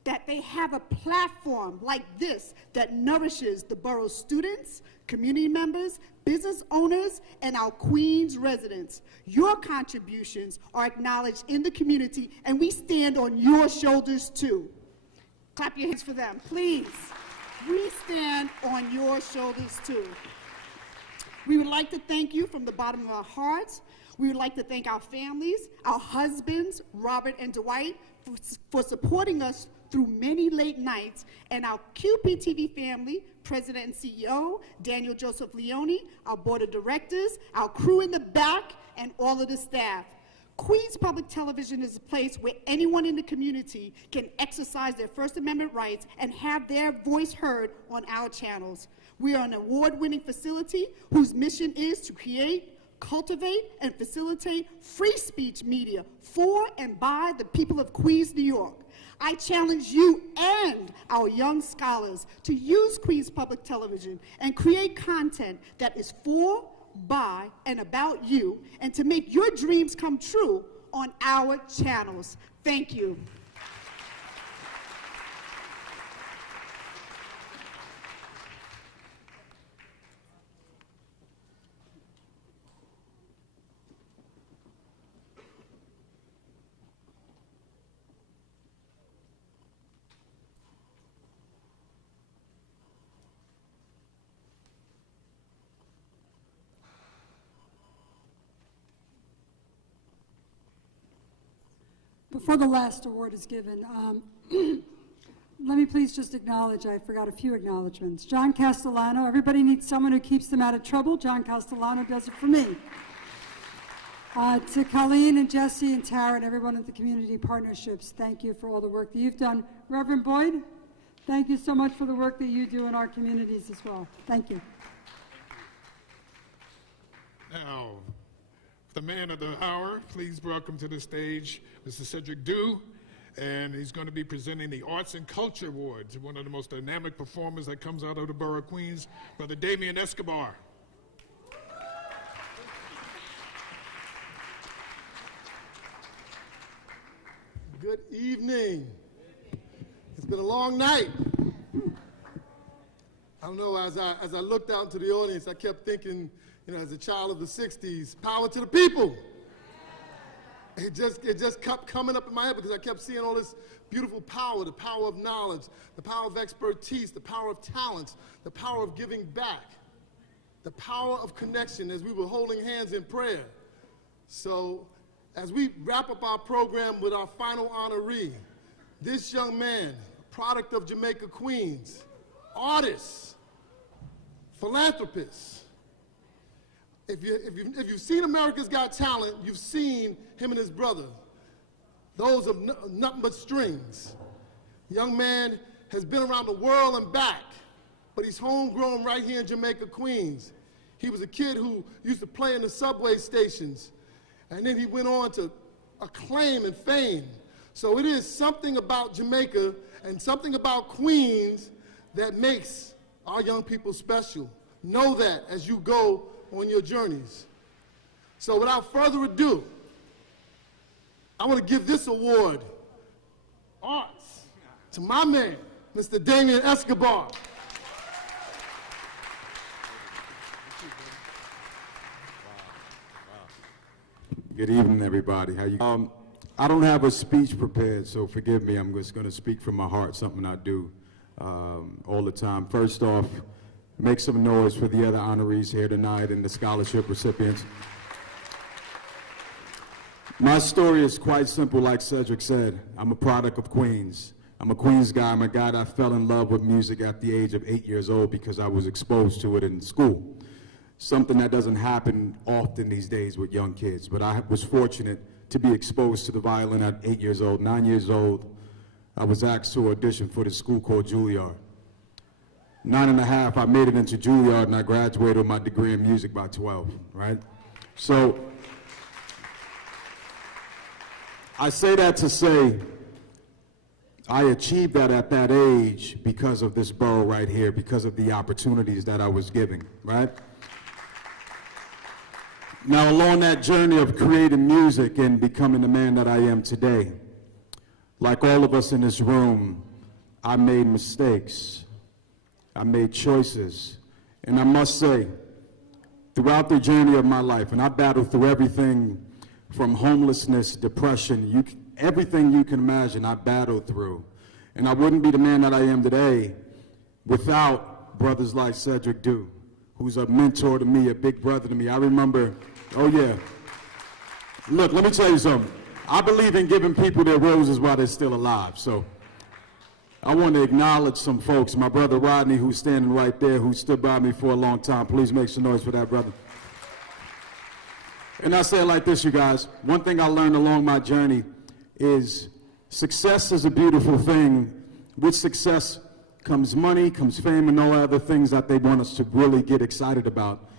that they have a platform like this that nourishes the borough's students, community members, business owners, and our Queens residents. Your contributions are acknowledged in the community, and we stand on your shoulders too. Clap your hands for them, please. We stand on your shoulders too. We would like to thank you from the bottom of our hearts. We would like to thank our families, our husbands, Robert and Dwight, for supporting us through many late nights, and our QPTV family, President and CEO, Daniel Joseph Leone, our board of directors, our crew in the back, and all of the staff. Queens Public Television is a place where anyone in the community can exercise their First Amendment rights and have their voice heard on our channels. We are an award-winning facility whose mission is to create, cultivate, and facilitate free speech media for and by the people of Queens, New York. I challenge you and our young scholars to use Queens Public Television and create content that is for, by, and about you, and to make your dreams come true on our channels. Thank you. before the last award is given, let me please just acknowledge, I forgot a few acknowledgments. John Castellano, everybody needs someone who keeps them out of trouble. John Castellano does it for me. To Colleen and Jesse and Tara and everyone at the community partnerships, thank you for all the work that you've done. Reverend Boyd, thank you so much for the work that you do in our communities as well. Thank you. Now, the man of the hour, please welcome to the stage Mr. Cedric Dew, and he's going to be presenting the Arts and Culture Award to one of the most dynamic performers that comes out of the borough of Queens, Brother Damian Escobar. Good evening. It's been a long night. I don't know, as I looked out into the audience, I kept thinking, you know, as a child of the 60s, power to the people. It just kept coming up in my head because I kept seeing all this beautiful power, the power of knowledge, the power of expertise, the power of talents, the power of giving back, the power of connection as we were holding hands in prayer. So as we wrap up our program with our final honoree, this young man, product of Jamaica, Queens, artist, philanthropist. If you've seen America's Got Talent, you've seen him and his brother, those of nothing but strings. Young man has been around the world and back, but he's homegrown right here in Jamaica, Queens. He was a kid who used to play in the subway stations, and then he went on to acclaim and fame. So it is something about Jamaica and something about Queens that makes our young people special. Know that as you go on your journeys. So without further ado, I want to give this award, Arts, to my man, Mr. Damian Escobar. Good evening, everybody. How you? I don't have a speech prepared, so forgive me. I'm just going to speak from my heart, something I do all the time. First off, make some noise for the other honorees here tonight and the scholarship recipients. My story is quite simple, like Cedric said. I'm a product of Queens. I'm a Queens guy. I'm a guy that fell in love with music at the age of 8 years old because I was exposed to it in school. Something that doesn't happen often these days with young kids, but I was fortunate to be exposed to the violin at 8 years old. 9 years old, I was asked to audition for this school called Juilliard. 9 and a half, I made it into Juilliard and I graduated with my degree in music by 12, right? So, I say that to say, I achieved that at that age because of this borough right here, because of the opportunities that I was given, right? Now, along that journey of creating music and becoming the man that I am today, like all of us in this room, I made mistakes. I made choices. And I must say, throughout the journey of my life, and I battled through everything from homelessness, depression, everything you can imagine, I battled through. And I wouldn't be the man that I am today without brothers like Cedric Dew, who's a mentor to me, a big brother to me. I remember, oh yeah. Look, let me tell you something. I believe in giving people their roses while they're still alive. So I want to acknowledge some folks. My brother Rodney, who's standing right there, who stood by me for a long time. Please make some noise for that, brother. And I say it like this, you guys. One thing I learned along my journey is success is a beautiful thing. With success comes money, comes fame, and all other things that they want us to really get excited about.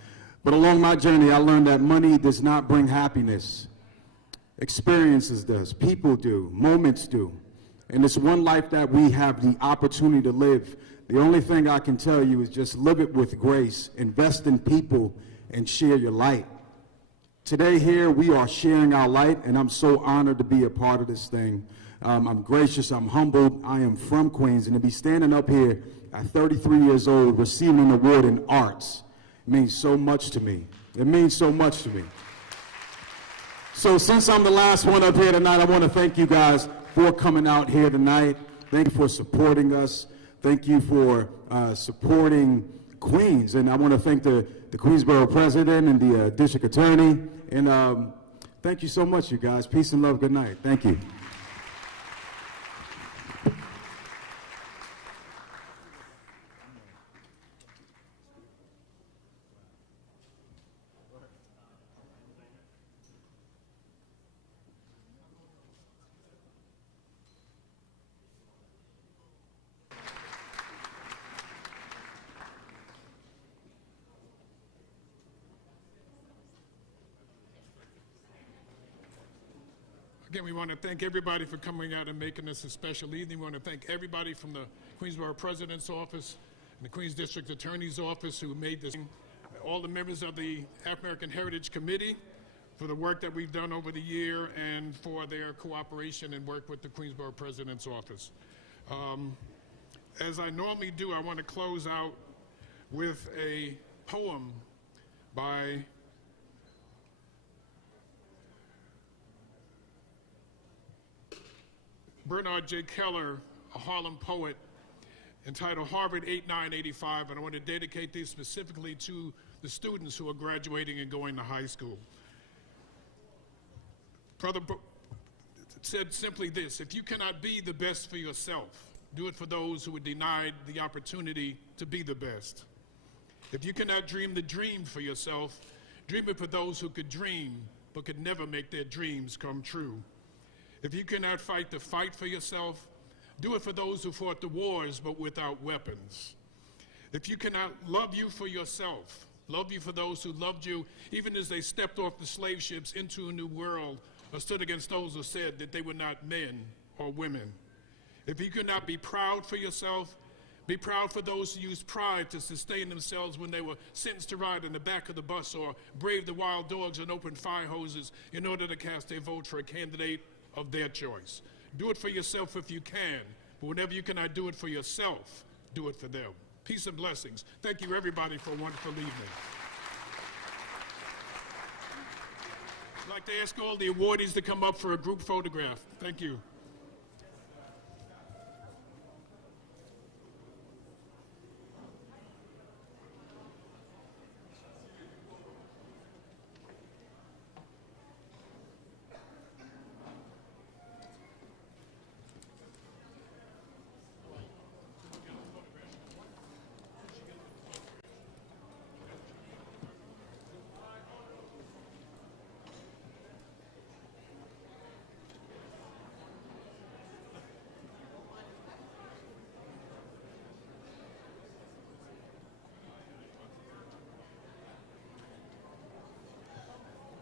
But along my journey, I learned that money does not bring happiness. Experiences does, people do, moments do. And it's one life that we have the opportunity to live. The only thing I can tell you is just live it with grace, invest in people, and share your light. Today here, we are sharing our light, and I'm so honored to be a part of this thing. I'm gracious, I'm humbled, I am from Queens, and to be standing up here at 33 years old, receiving an award in arts, means so much to me. It means so much to me. So since I'm the last one up here tonight, I want to thank you guys for coming out here tonight. Thank you for supporting us. Thank you for supporting Queens. And I want to thank the Queensborough president and the district attorney. And thank you so much, you guys. Peace and love. Good night. Thank you. Again, we want to thank everybody for coming out and making this a special evening. We want to thank everybody from the Queensborough President's Office and the Queens District Attorney's Office who made this, all the members of the African American Heritage Committee for the work that we've done over the year and for their cooperation and work with the Queensborough President's Office. As I normally do, I want to close out with a poem by Bernard J. Keller, a Harlem poet, entitled Harvard 8985, and I want to dedicate this specifically to the students who are graduating and going to high school. Brother said simply this: if you cannot be the best for yourself, do it for those who were denied the opportunity to be the best. If you cannot dream the dream for yourself, dream it for those who could dream but could never make their dreams come true. If you cannot fight the fight for yourself, do it for those who fought the wars but without weapons. If you cannot love you for yourself, love you for those who loved you even as they stepped off the slave ships into a new world or stood against those who said that they were not men or women. If you cannot be proud for yourself, be proud for those who used pride to sustain themselves when they were sentenced to ride in the back of the bus or brave the wild dogs and open fire hoses in order to cast their vote for a candidate of their choice. Do it for yourself if you can, but whenever you cannot do it for yourself, do it for them. Peace and blessings. Thank you, everybody, for a wonderful evening. I'd like to ask all the awardees to come up for a group photograph. Thank you.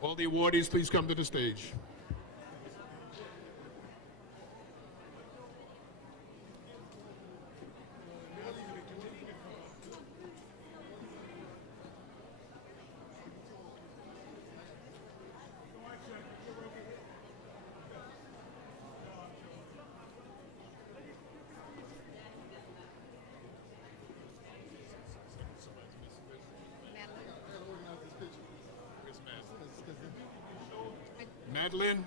All the awardees, please come to the stage. Madeline?